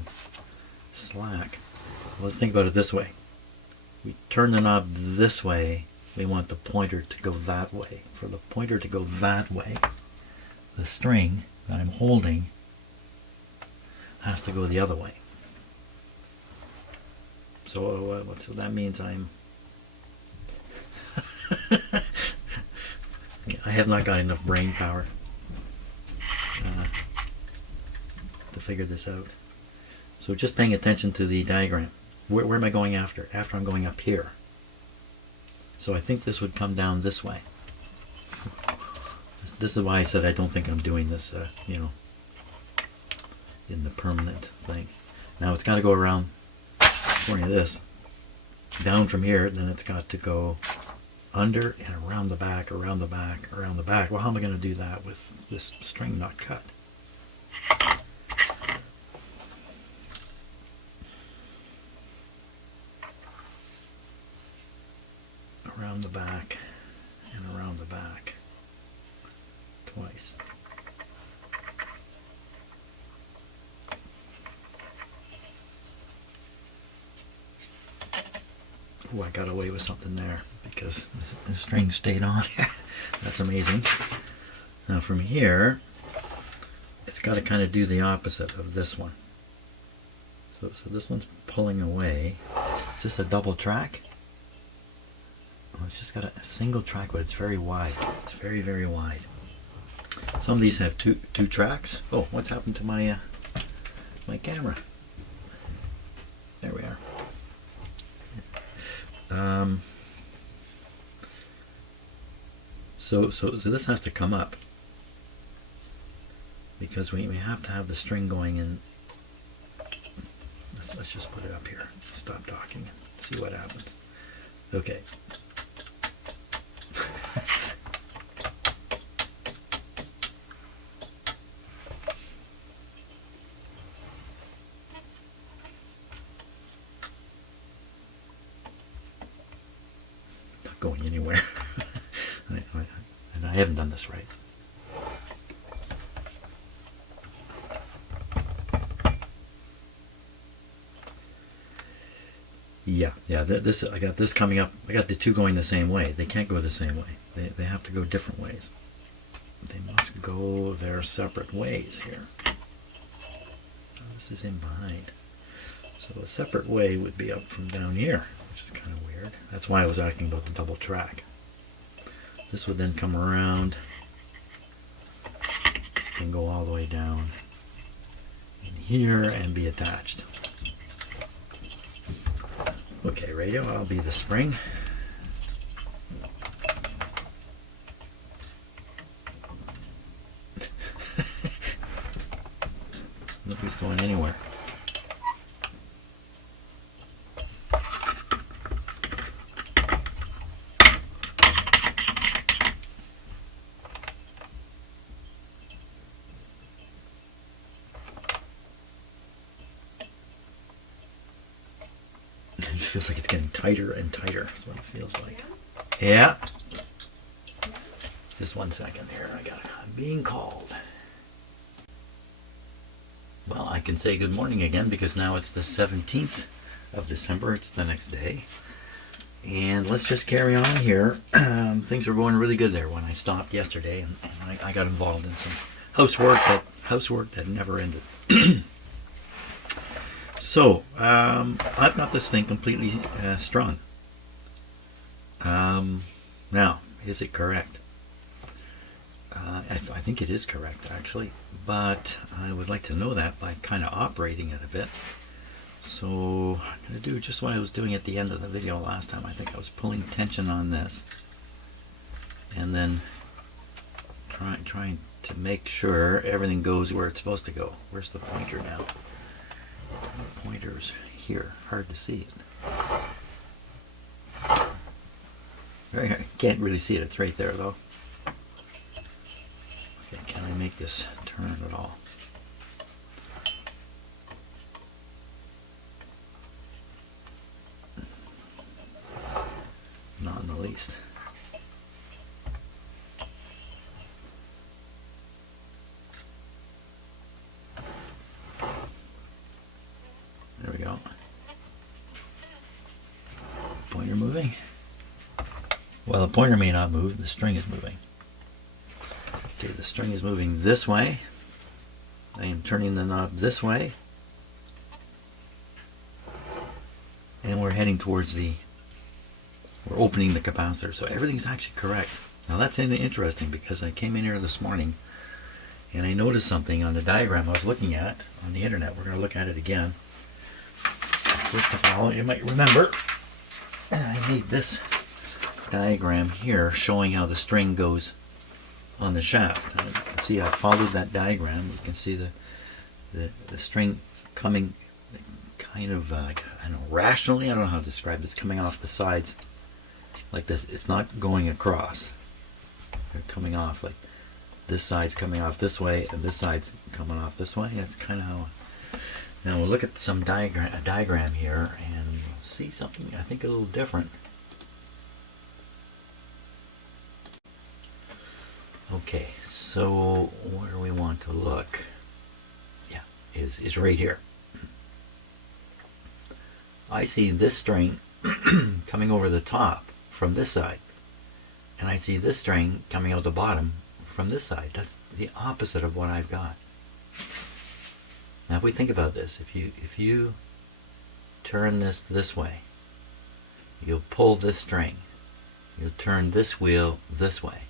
slack. Let's think about it this way. We turn the knob this way, we want the pointer to go that way. For the pointer to go that way, the string that I'm holding has to go the other way. So so that means I'm I have not got enough brain power to figure this out. So just paying attention to the diagram. Where am I going after? After I'm going up here. So I think this would come down this way. This is why I said I don't think I'm doing this, you know, in the permanent thing. Now it's got to go around, according to this, down from here, then it's got to go under and around the back, around the back, around the back. Well, how am I going to do that with this string not cut? Around the back and around the back twice. Oh, I got away with something there because the string stayed on. That's amazing. Now from here, it's got to kind of do the opposite of this one. So this one's pulling away. Is this a double track? Oh, it's just got a single track, but it's very wide. It's very, very wide. Some of these have two tracks. Oh, what's happened to my my camera? There we are. So this has to come up because we have to have the string going in. Let's just put it up here. Stop talking and see what happens. Okay. Not going anywhere. And I haven't done this right. Yeah. This I got this coming up. I got the two going the same way. They can't go the same way. They have to go different ways. They must go their separate ways here. This is in behind. So a separate way would be up from down here, which is kind of weird. That's why I was asking about the double track. This would then come around and go all the way down in here and be attached. Okay, radio, I'll be the spring. Nobody's going anywhere. It feels like it's getting tighter and tighter. That's what it feels like. Yeah. Just 1 second here. I'm being called. Well, I can say good morning again because now it's the 17th of December. It's the next day. And let's just carry on here. Things were going really good there when I stopped yesterday, and I got involved in some housework that never ended. So, I've got this thing completely strung. Now, is it correct? I think it is correct, actually, but I would like to know that by kind of operating it a bit. So I'm going to do just what I was doing at the end of the video last time. I think I was pulling tension on this and then trying to make sure everything goes where it's supposed to go. Where's the pointer now? The pointer's here. Hard to see it. Very hard. Can't really see it. It's right there, though. Okay, can I make this turn at all? Not in the least. There we go. Is the pointer moving? Well, the pointer may not move, the string is moving. Okay, the the string is moving this way. I am turning the knob this way. And we're heading towards we're opening the capacitor. So everything's actually correct. Now that's interesting because I came in here this morning and I noticed something on the diagram I was looking at on the internet. We're going to look at it again. First of all, you might remember I made this diagram here showing how the string goes on the shaft. And you can see I followed that diagram. You can see the string coming kind of, I don't know, rationally, I don't know how to describe it. It's coming off the sides like this. It's not going across. They're coming off like this side's coming off this way and this side's coming off this way. That's kind of how. Now we'll look at a diagram here and we'll see something I think a little different. Okay, so where do we want to look? Yeah, is right here. I see this string coming over the top from this side, and I see this string coming out the bottom from this side. That's the opposite of what I've got. Now if we think about this, if you turn this way, you'll pull this string, you'll turn this wheel this way.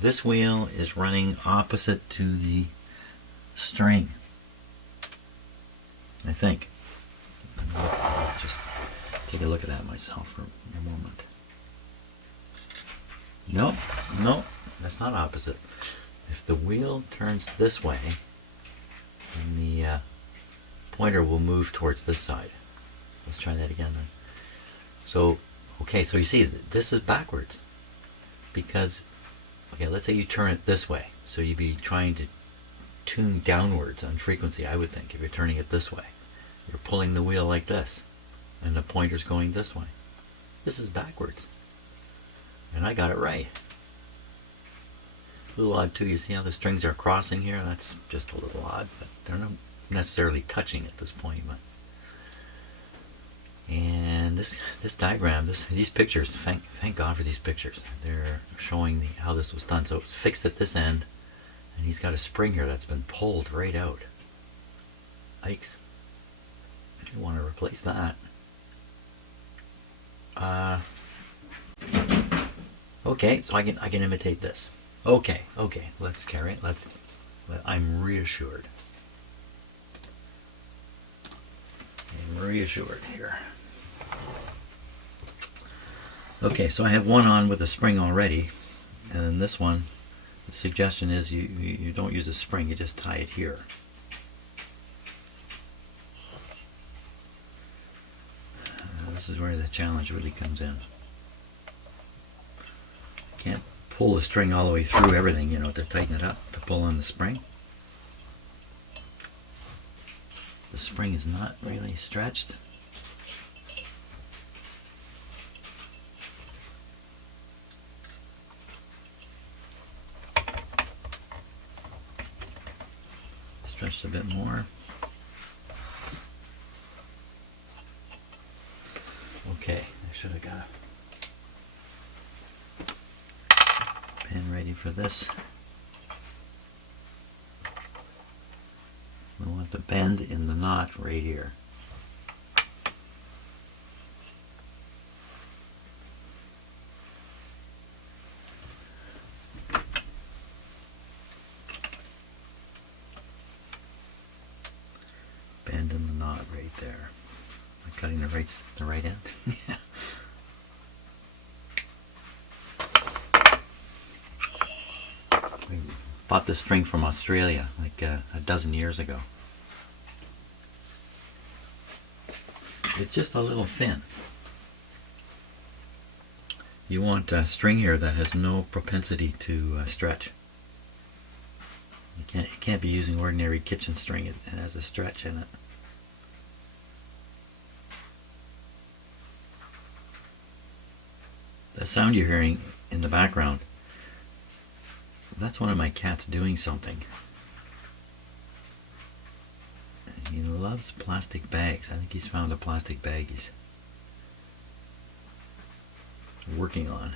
This wheel is running opposite to the string, I think. I'll just take a look at that myself for a moment. No, that's not opposite. If the wheel turns this way, then the pointer will move towards this side. Let's try that again then. So, okay, so you see, this is backwards. Because, okay, let's say you turn it this way. So you'd be trying to tune downwards on frequency, I would think, if you're turning it this way. You're pulling the wheel like this, and the pointer's going this way. This is backwards. And I got it right. A little odd too, you see how the strings are crossing here? That's just a little odd, but they're not necessarily touching at this point. But and this diagram, these pictures, thank God for these pictures. They're showing how this was done. So it's fixed at this end, and he's got a spring here that's been pulled right out. Yikes. You want to replace that. Okay, so I can imitate this. Okay, let's carry it. I'm reassured. I'm reassured here. Okay, so I have one on with a spring already, and then this one, the suggestion is you don't use a spring, you just tie it here. This is where the challenge really comes in. Can't pull the string all the way through everything, you know, to tighten it up, to pull on the spring. The spring is not really stretched. Stretched a bit more. Okay, I should have got a pen ready for this. We want to bend in the knot right here. Bend in the knot right there. Am I cutting the right end? Yeah. We bought this string from Australia like a dozen years ago. It's just a little thin. You want a string here that has no propensity to stretch. You can't be using ordinary kitchen string. It has a stretch in it. The sound you're hearing in the background, that's one of my cats doing something. He loves plastic bags. I think he's found a plastic bag he's working on.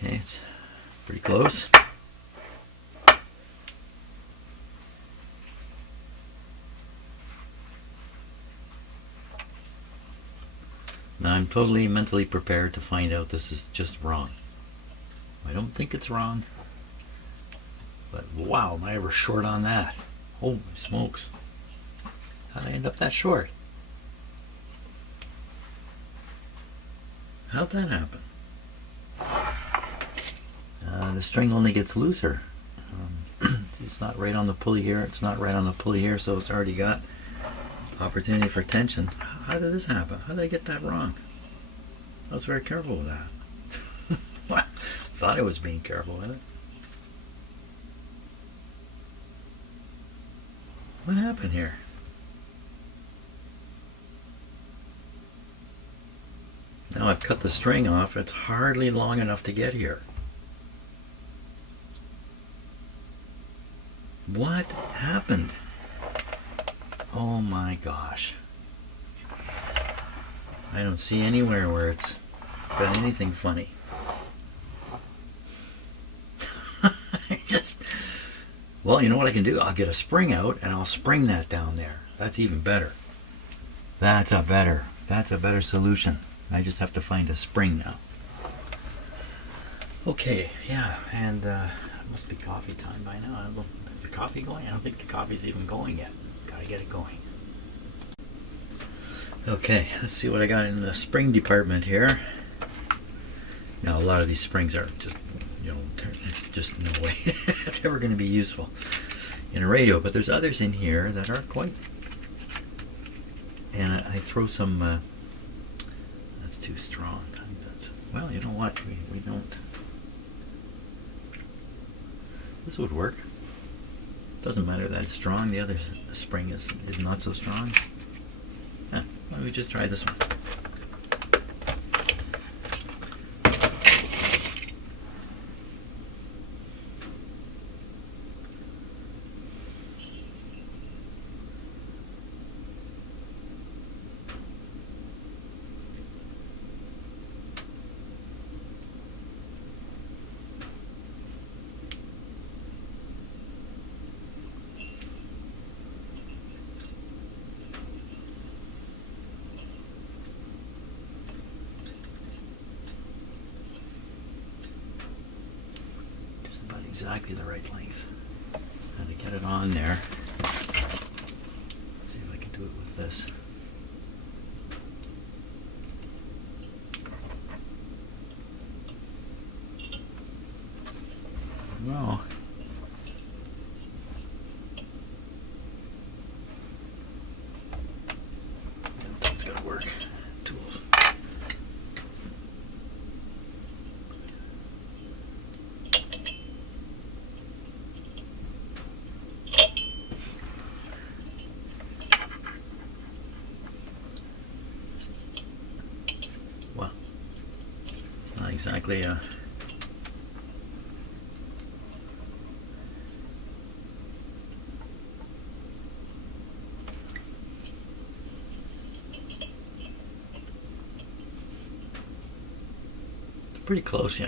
Okay, it's pretty close. Now I'm totally mentally prepared to find out this is just wrong. I don't think it's wrong. But wow, am I ever short on that? Holy smokes. How'd I end up that short? How'd that happen? The string only gets looser. It's not right on the pulley here. It's not right on the pulley here, so it's already got opportunity for tension. How did this happen? How did I get that wrong? I was very careful with that. Well, thought I was being careful with it. What happened here? Now I've cut the string off. It's hardly long enough to get here. What happened? Oh my gosh. I don't see anywhere where it's done anything funny. Well, you know what I can do? I'll get a spring out and I'll spring that down there. That's even better. That's a better solution. I just have to find a spring now. Okay, yeah, and it must be coffee time by now. Is the coffee going? I don't think the coffee's even going yet. Gotta get it going. Okay, let's see what I got in the spring department here. Now, a lot of these springs are just, there's just no way it's ever going to be useful in a radio. But there's others in here that are quite. And I throw some. That's too strong. Well, you know what? We don't. This would work. Doesn't matter that it's strong. The other spring is not so strong. Yeah, let me just try this one. Exactly the right length. How to get it on there. See if I can do it with this. No. That's gotta work. Tools. Exactly. It's pretty close,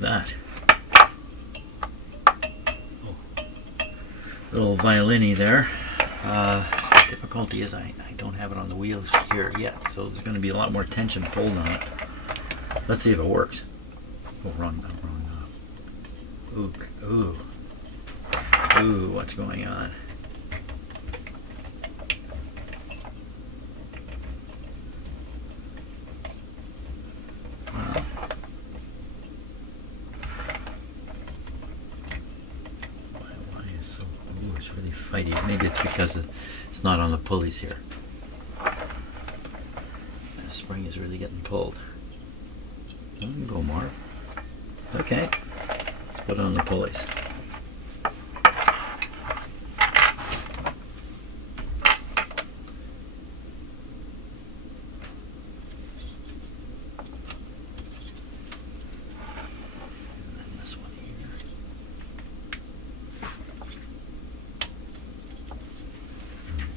that. Little violin-y there. The difficulty is I don't have it on the wheels here yet, so there's going to be a lot more tension pulled on it. Let's see if it works. Oh, wrong knob. Ooh, what's going on? Really fighty. Maybe it's because it's not on the pulleys here. The spring is really getting pulled. Go more. Okay, let's put on the pulleys.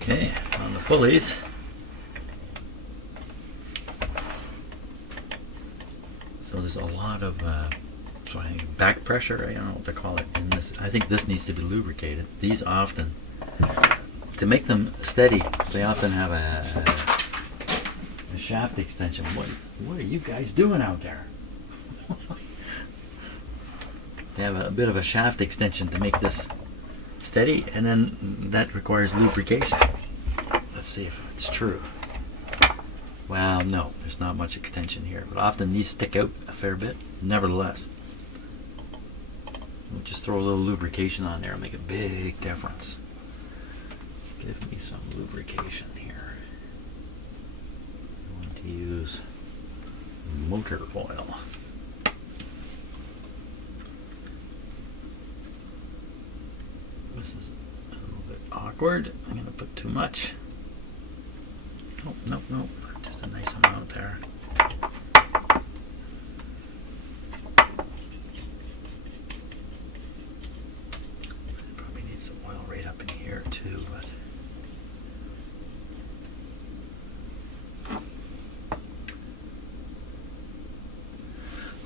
Okay, it's on the pulleys. So there's a lot of back pressure, I don't know what to call it in this. I think this needs to be lubricated. These often, to make them steady, they often have a shaft extension. What are you guys doing out there? They have a bit of a shaft extension to make this steady, and then that requires lubrication. Let's see if it's true. Well, no, there's not much extension here, but often these stick out a fair bit. Nevertheless, we'll just throw a little lubrication on there and make a big difference. Give me some lubrication here. I'm going to use motor oil. This is a little bit awkward. I'm going to put too much. Nope, nope, nope. Just a nice amount there. Probably need some oil right up in here too, but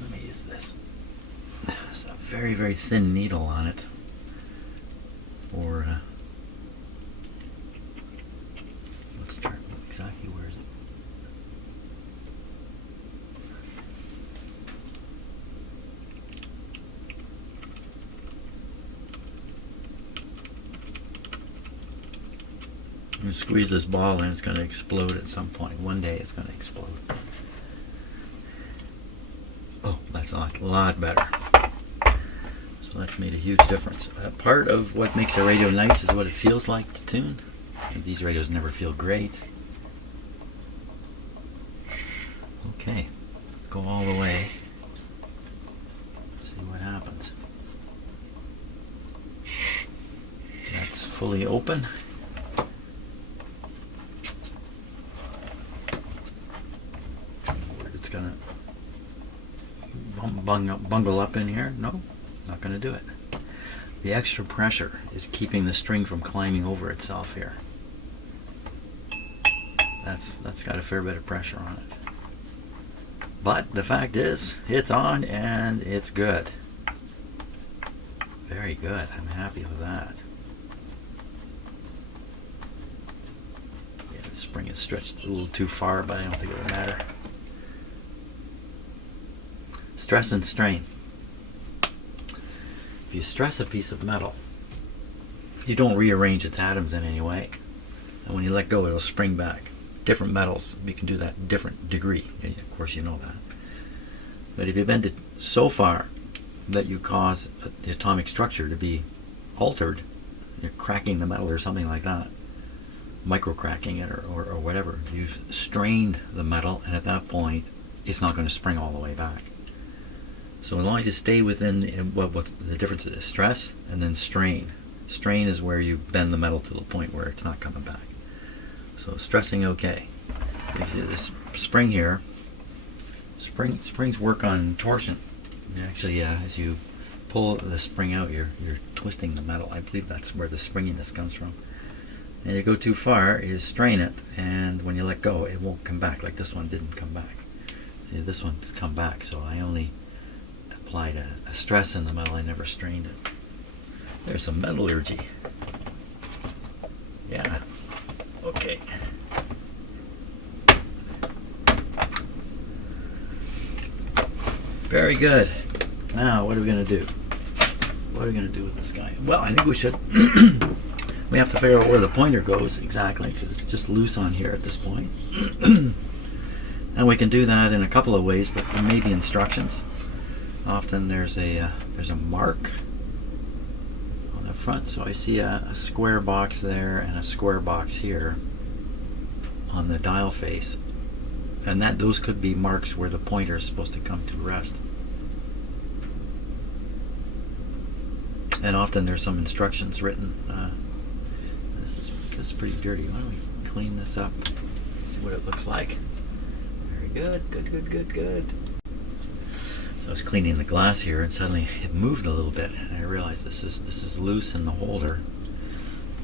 let me use this. There's a very, very thin needle on it. Or let's try exactly where is it. I'm going to squeeze this ball and it's going to explode at some point. One day it's going to explode. Oh, that's a lot better. So that's made a huge difference. Part of what makes a radio nice is what it feels like to tune. And these radios never feel great. Okay, let's go all the way. See what happens. That's fully open. It's gonna bungle up in here. No, not gonna do it. The extra pressure is keeping the string from climbing over itself here. That's got a fair bit of pressure on it. But the fact is, it's on and it's good. Very good. I'm happy with that. Yeah, the spring is stretched a little too far, but I don't think it will matter. Stress and strain. If you stress a piece of metal, you don't rearrange its atoms in any way. And when you let go, it'll spring back. Different metals, you can do that in different degree. Of course, you know that. But if you bend it so far that you cause the atomic structure to be altered, you're cracking the metal or something like that, micro cracking it or whatever, you've strained the metal, and at that point, it's not going to spring all the way back. So as long as you stay within what the difference is, stress and then strain. Strain is where you bend the metal to the point where it's not coming back. So stressing okay. You see this spring here. Springs work on torsion. Actually, as you pull the spring out, you're twisting the metal. I believe that's where the springiness comes from. And you go too far, you strain it, and when you let go, it won't come back. Like this one didn't come back. See, this one's come back. So I only applied a stress in the metal. I never strained it. There's some metallurgy. Yeah. Okay. Very good. Now, what are we going to do? What are we going to do with this guy? Well, I think we should. We have to figure out where the pointer goes exactly, because it's just loose on here at this point. And we can do that in a couple of ways, but there may be instructions. Often there's a mark on the front, so I see a square box there and a square box here on the dial face. And those could be marks where the pointer is supposed to come to rest. And often there's some instructions written. This is pretty dirty. Why don't we clean this up? See what it looks like. Very good, good. So I was cleaning the glass here, and suddenly it moved a little bit, and I realized this is loose in the holder.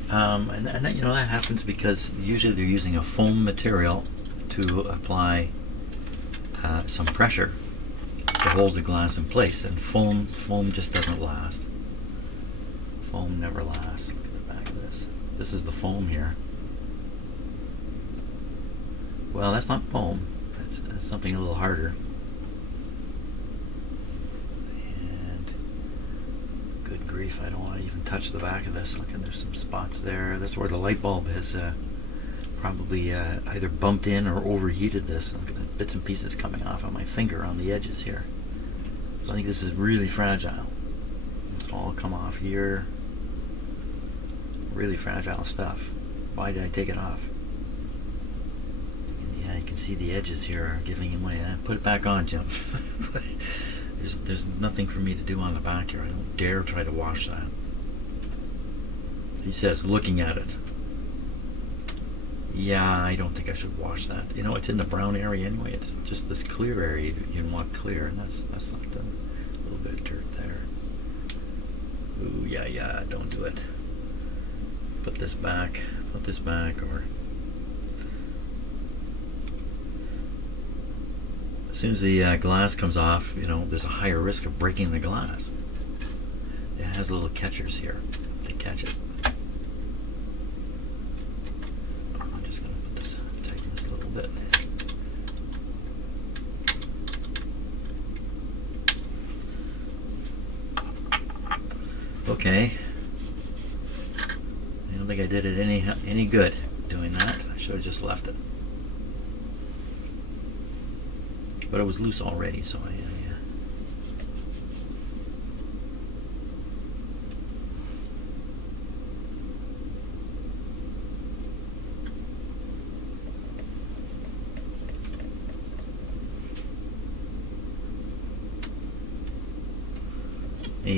And that, that happens because usually they're using a foam material to apply some pressure to hold the glass in place, and foam just doesn't last. Foam never lasts. Look at the back of this. This is the foam here. Well, that's not foam. That's something a little harder. And good grief, I don't want to even touch the back of this. Look, there's some spots there. That's where the light bulb has probably either bumped in or overheated this. Look at the bits and pieces coming off on my finger on the edges here. So I think this is really fragile. It's all come off here. Really fragile stuff. Why did I take it off? Yeah, you can see the edges here are giving away. Put it back on, Jim. There's nothing for me to do on the back here. I don't dare try to wash that. He says, looking at it. Yeah, I don't think I should wash that. It's in the brown area anyway. It's just this clear area you want clear, and that's not done. A little bit of dirt there. Ooh, yeah, don't do it. Put this back, or as soon as the glass comes off, there's a higher risk of breaking the glass. It has little catchers here to catch it. I'm just going to tighten this a little bit. Okay. I don't think I did it any good doing that. I should have just left it. But it was loose already, so I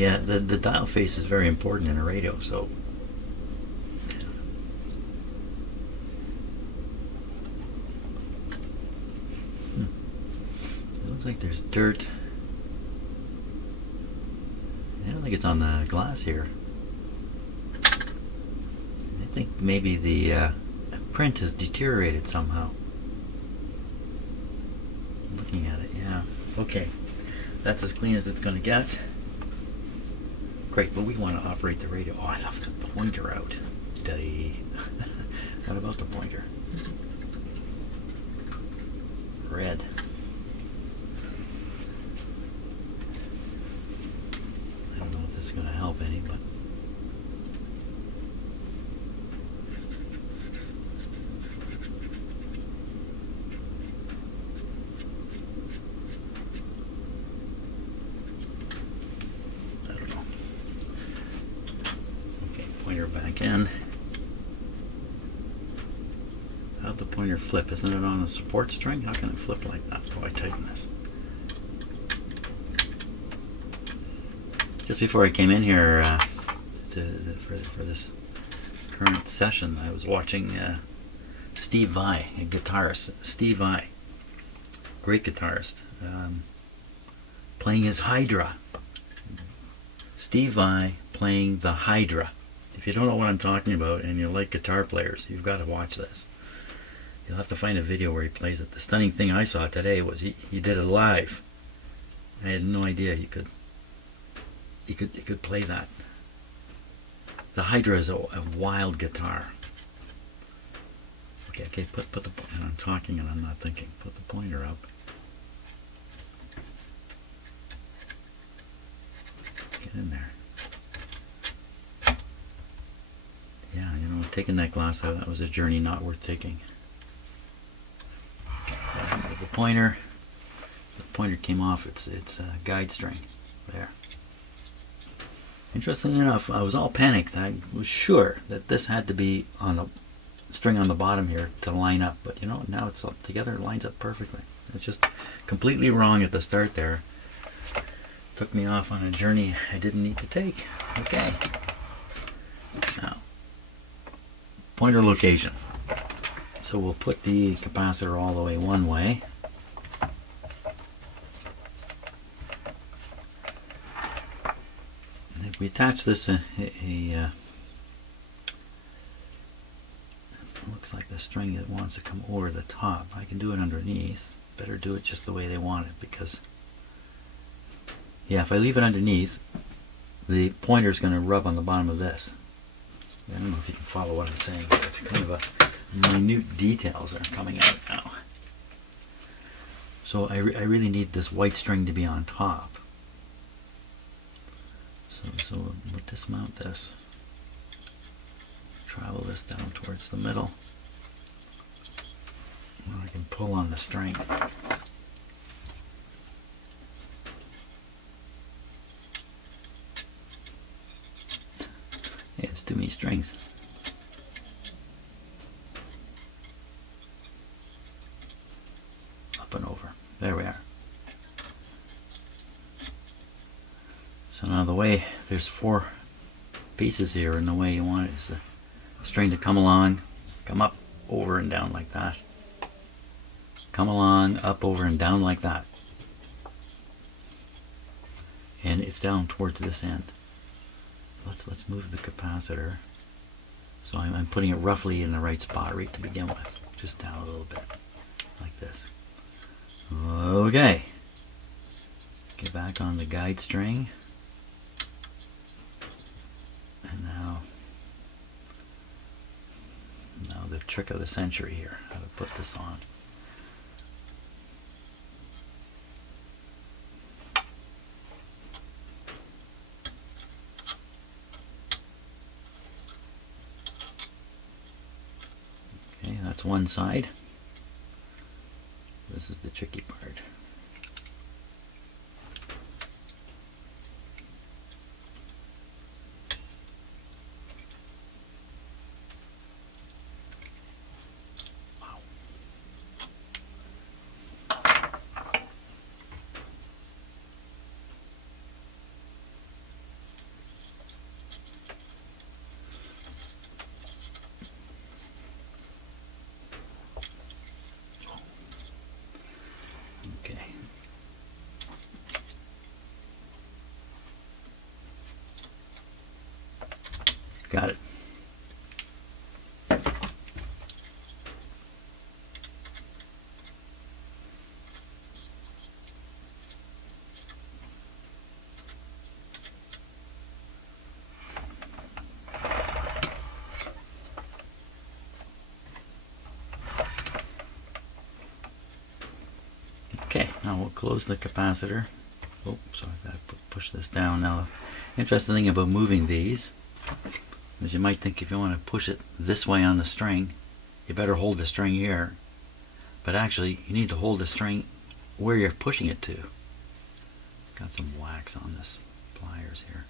yeah, the dial face is very important in a radio, so looks like there's dirt. I don't think it's on the glass here. I think maybe the print has deteriorated somehow. Looking at it, yeah. Okay, that's as clean as it's going to get. Great, but we want to operate the radio. Oh, I left the pointer out. What about the pointer? Red. I don't know if this is going to help any, but I don't know. Okay, pointer back in. How'd the pointer flip? Isn't it on a support string? How can it flip like that? Oh, I tighten this. Just before I came in here for this current session, I was watching Steve Vai, a guitarist. Steve Vai, great guitarist, playing his Hydra. Steve Vai playing the Hydra. If you don't know what I'm talking about and you like guitar players, you've got to watch this. You'll have to find a video where he plays it. The stunning thing I saw today was he did it live. I had no idea you could play that. The Hydra is a wild guitar. Okay, put the, and I'm talking and I'm not thinking. Put the pointer up. Get in there. Yeah, taking that glass out, that was a journey not worth taking. The pointer came off its guide string there. Interestingly enough, I was all panicked. I was sure that this had to be on string on the bottom here to line up, but you know, now it's all together, it lines up perfectly. It's just completely wrong at the start there. Took me off on a journey I didn't need to take. Okay. Now, pointer location. So we'll put the capacitor all the way one way. And if we attach this looks like the string that wants to come over the top. I can do it underneath. Better do it just the way they want it, because yeah, if I leave it underneath, the pointer is going to rub on the bottom of this. I don't know if you can follow what I'm saying. It's kind of a minute details that are coming out now. So I really need this white string to be on top. So we'll dismount this. Travel this down towards the middle. Now I can pull on the string. Yeah, it's too many strings. Up and over. There we are. So now the way, there's 4 pieces here, and the way you want it is the string to come along, come up, over and down like that. Come along, up, over and down like that. And it's down towards this end. Let's move the capacitor. So I'm putting it roughly in the right spot right to begin with. Just down a little bit. Like this. Okay. Get back on the guide string. And now the trick of the century here, how to put this on. Okay, that's one side. This is the tricky part. Okay. Got it. Okay, now we'll close the capacitor. Oh, so I've got to push this down now. Interesting thing about moving these is you might think if you want to push it this way on the string, you better hold the string here. But actually, you need to hold the string where you're pushing it to. Got some wax on this pliers here.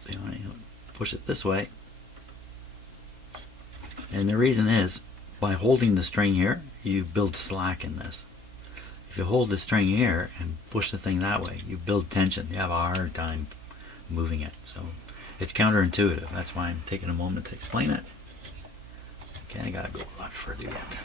So you want to push it this way. And the reason is, by holding the string here, you build slack in this. If you hold the string here and push the thing that way, you build tension. You have a hard time moving it. So it's counterintuitive. That's why I'm taking a moment to explain it. Okay, I gotta go a lot further yet.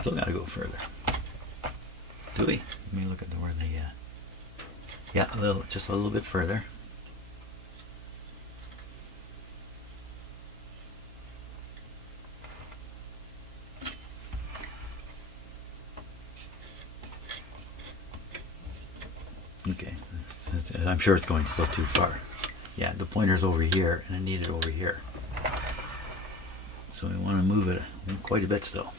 Still got to go further. Do we? Let me look at where the yeah, just a little bit further. Okay, I'm sure it's going still too far. Yeah, the pointer's over here, and I need it over here. So we want to move it quite a bit still.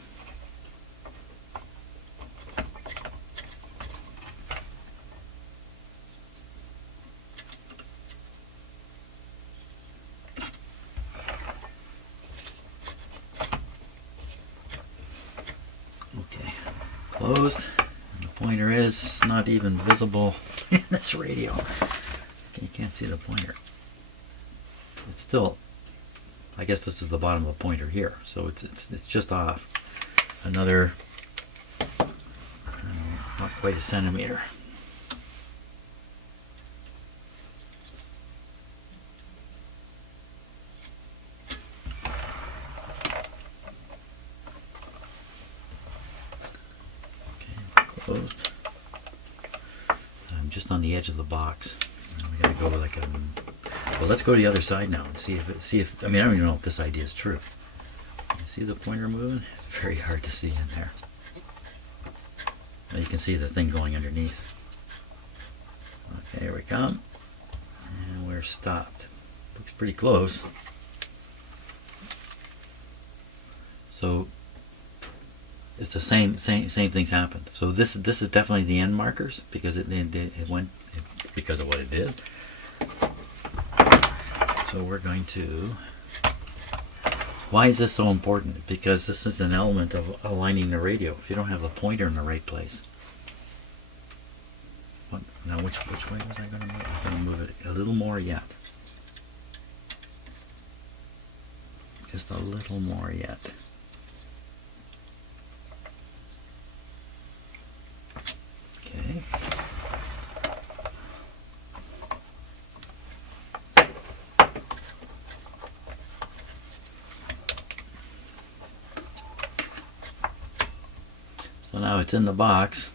closed. And the pointer is not even visible in this radio. You can't see the pointer. It's still, I guess this is the bottom of the pointer here, so it's just off another, not quite a centimeter. Closed. I'm just on the edge of the box. We gotta go like a. Well, let's go to the other side now and see if I mean I don't even know if this idea is true. You see the pointer moving? It's very hard to see in there. Now you can see the thing going underneath. Okay, here we come, and we're stopped. Looks pretty close. So. It's the same things happened. So this is definitely the end markers because it went because of what it did. So we're going to. Why is this so important? Because this is an element of aligning the radio. If you don't have the pointer in the right place. What, now which way was I going to move? I'm going to move it a little more yet. Just a little more yet. Okay. So now it's in the box.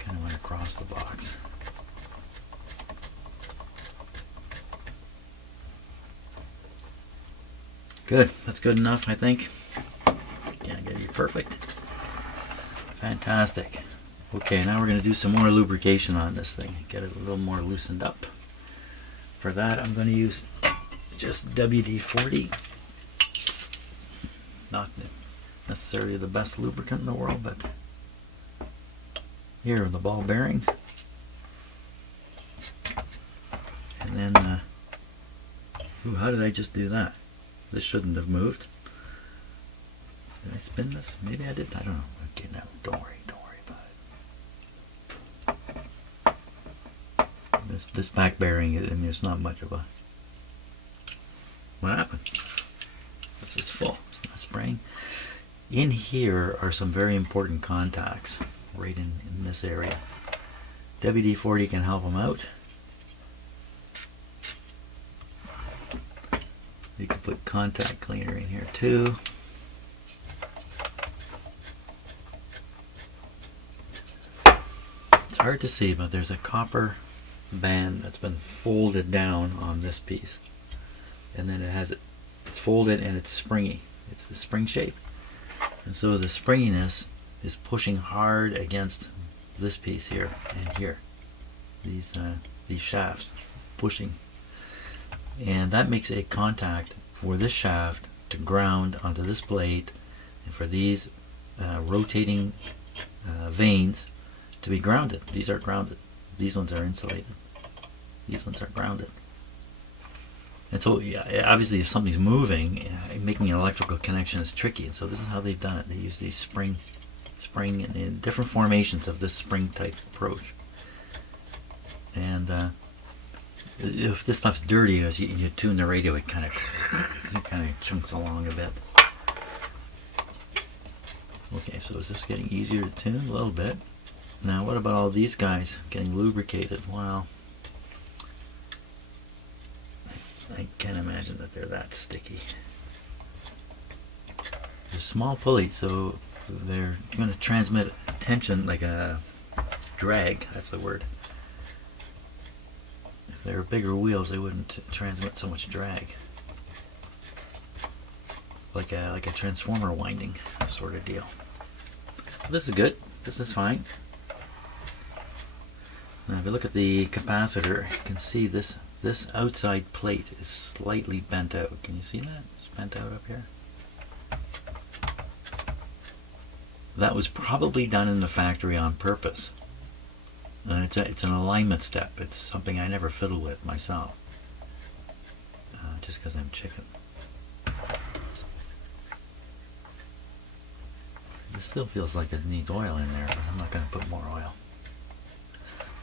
Kind of went across the box. Good. That's good enough, I think. Can't get you perfect. Fantastic. Okay, now we're going to do some more lubrication on this thing. Get it a little more loosened up. For that, I'm going to use just WD-40. Not necessarily the best lubricant in the world, but here are the ball bearings. And then, ooh, how did I just do that? This shouldn't have moved. Did I spin this? Maybe I did. I don't know. Okay, no, don't worry about it. This back bearing, I mean, it's not much of a. What happened? This is full. It's not spraying. In here are some very important contacts, right in this area. WD-40 can help them out. You can put contact cleaner in here too. It's hard to see, but there's a copper band that's been folded down on this piece, and then it's folded and it's springy. It's the spring shape, and so the springiness is pushing hard against this piece here and here. These shafts pushing, and that makes a contact for this shaft to ground onto this plate, and for these rotating vanes to be grounded. These are grounded. These ones are insulated. These ones are grounded. And so, yeah, obviously, if something's moving, making an electrical connection is tricky. And so this is how they've done it. They use these spring in different formations of this spring type approach. And if this stuff's dirty, as you tune the radio, it kind of chunks along a bit. Okay, so is this getting easier to tune? A little bit. Now, what about all these guys getting lubricated? Well, I can't imagine that they're that sticky. They're small pulleys, so they're going to transmit tension like a drag. That's the word. If they were bigger wheels, they wouldn't transmit so much drag. Like a transformer winding sort of deal. This is good. This is fine. Now, if you look at the capacitor, you can see this outside plate is slightly bent out. Can you see that? It's bent out up here. That was probably done in the factory on purpose. And it's an alignment step. It's something I never fiddle with myself. Just because I'm chicken. It still feels like it needs oil in there, but I'm not going to put more oil.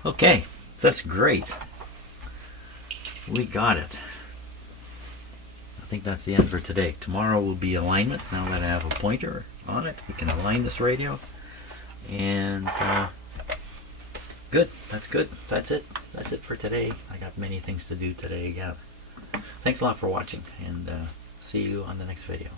Okay, that's great. We got it. I think that's the end for today. Tomorrow will be alignment. Now that I have a pointer on it, we can align this radio. And good. That's good. That's it. That's it for today. I got many things to do today again. Thanks a lot for watching, and see you on the next video.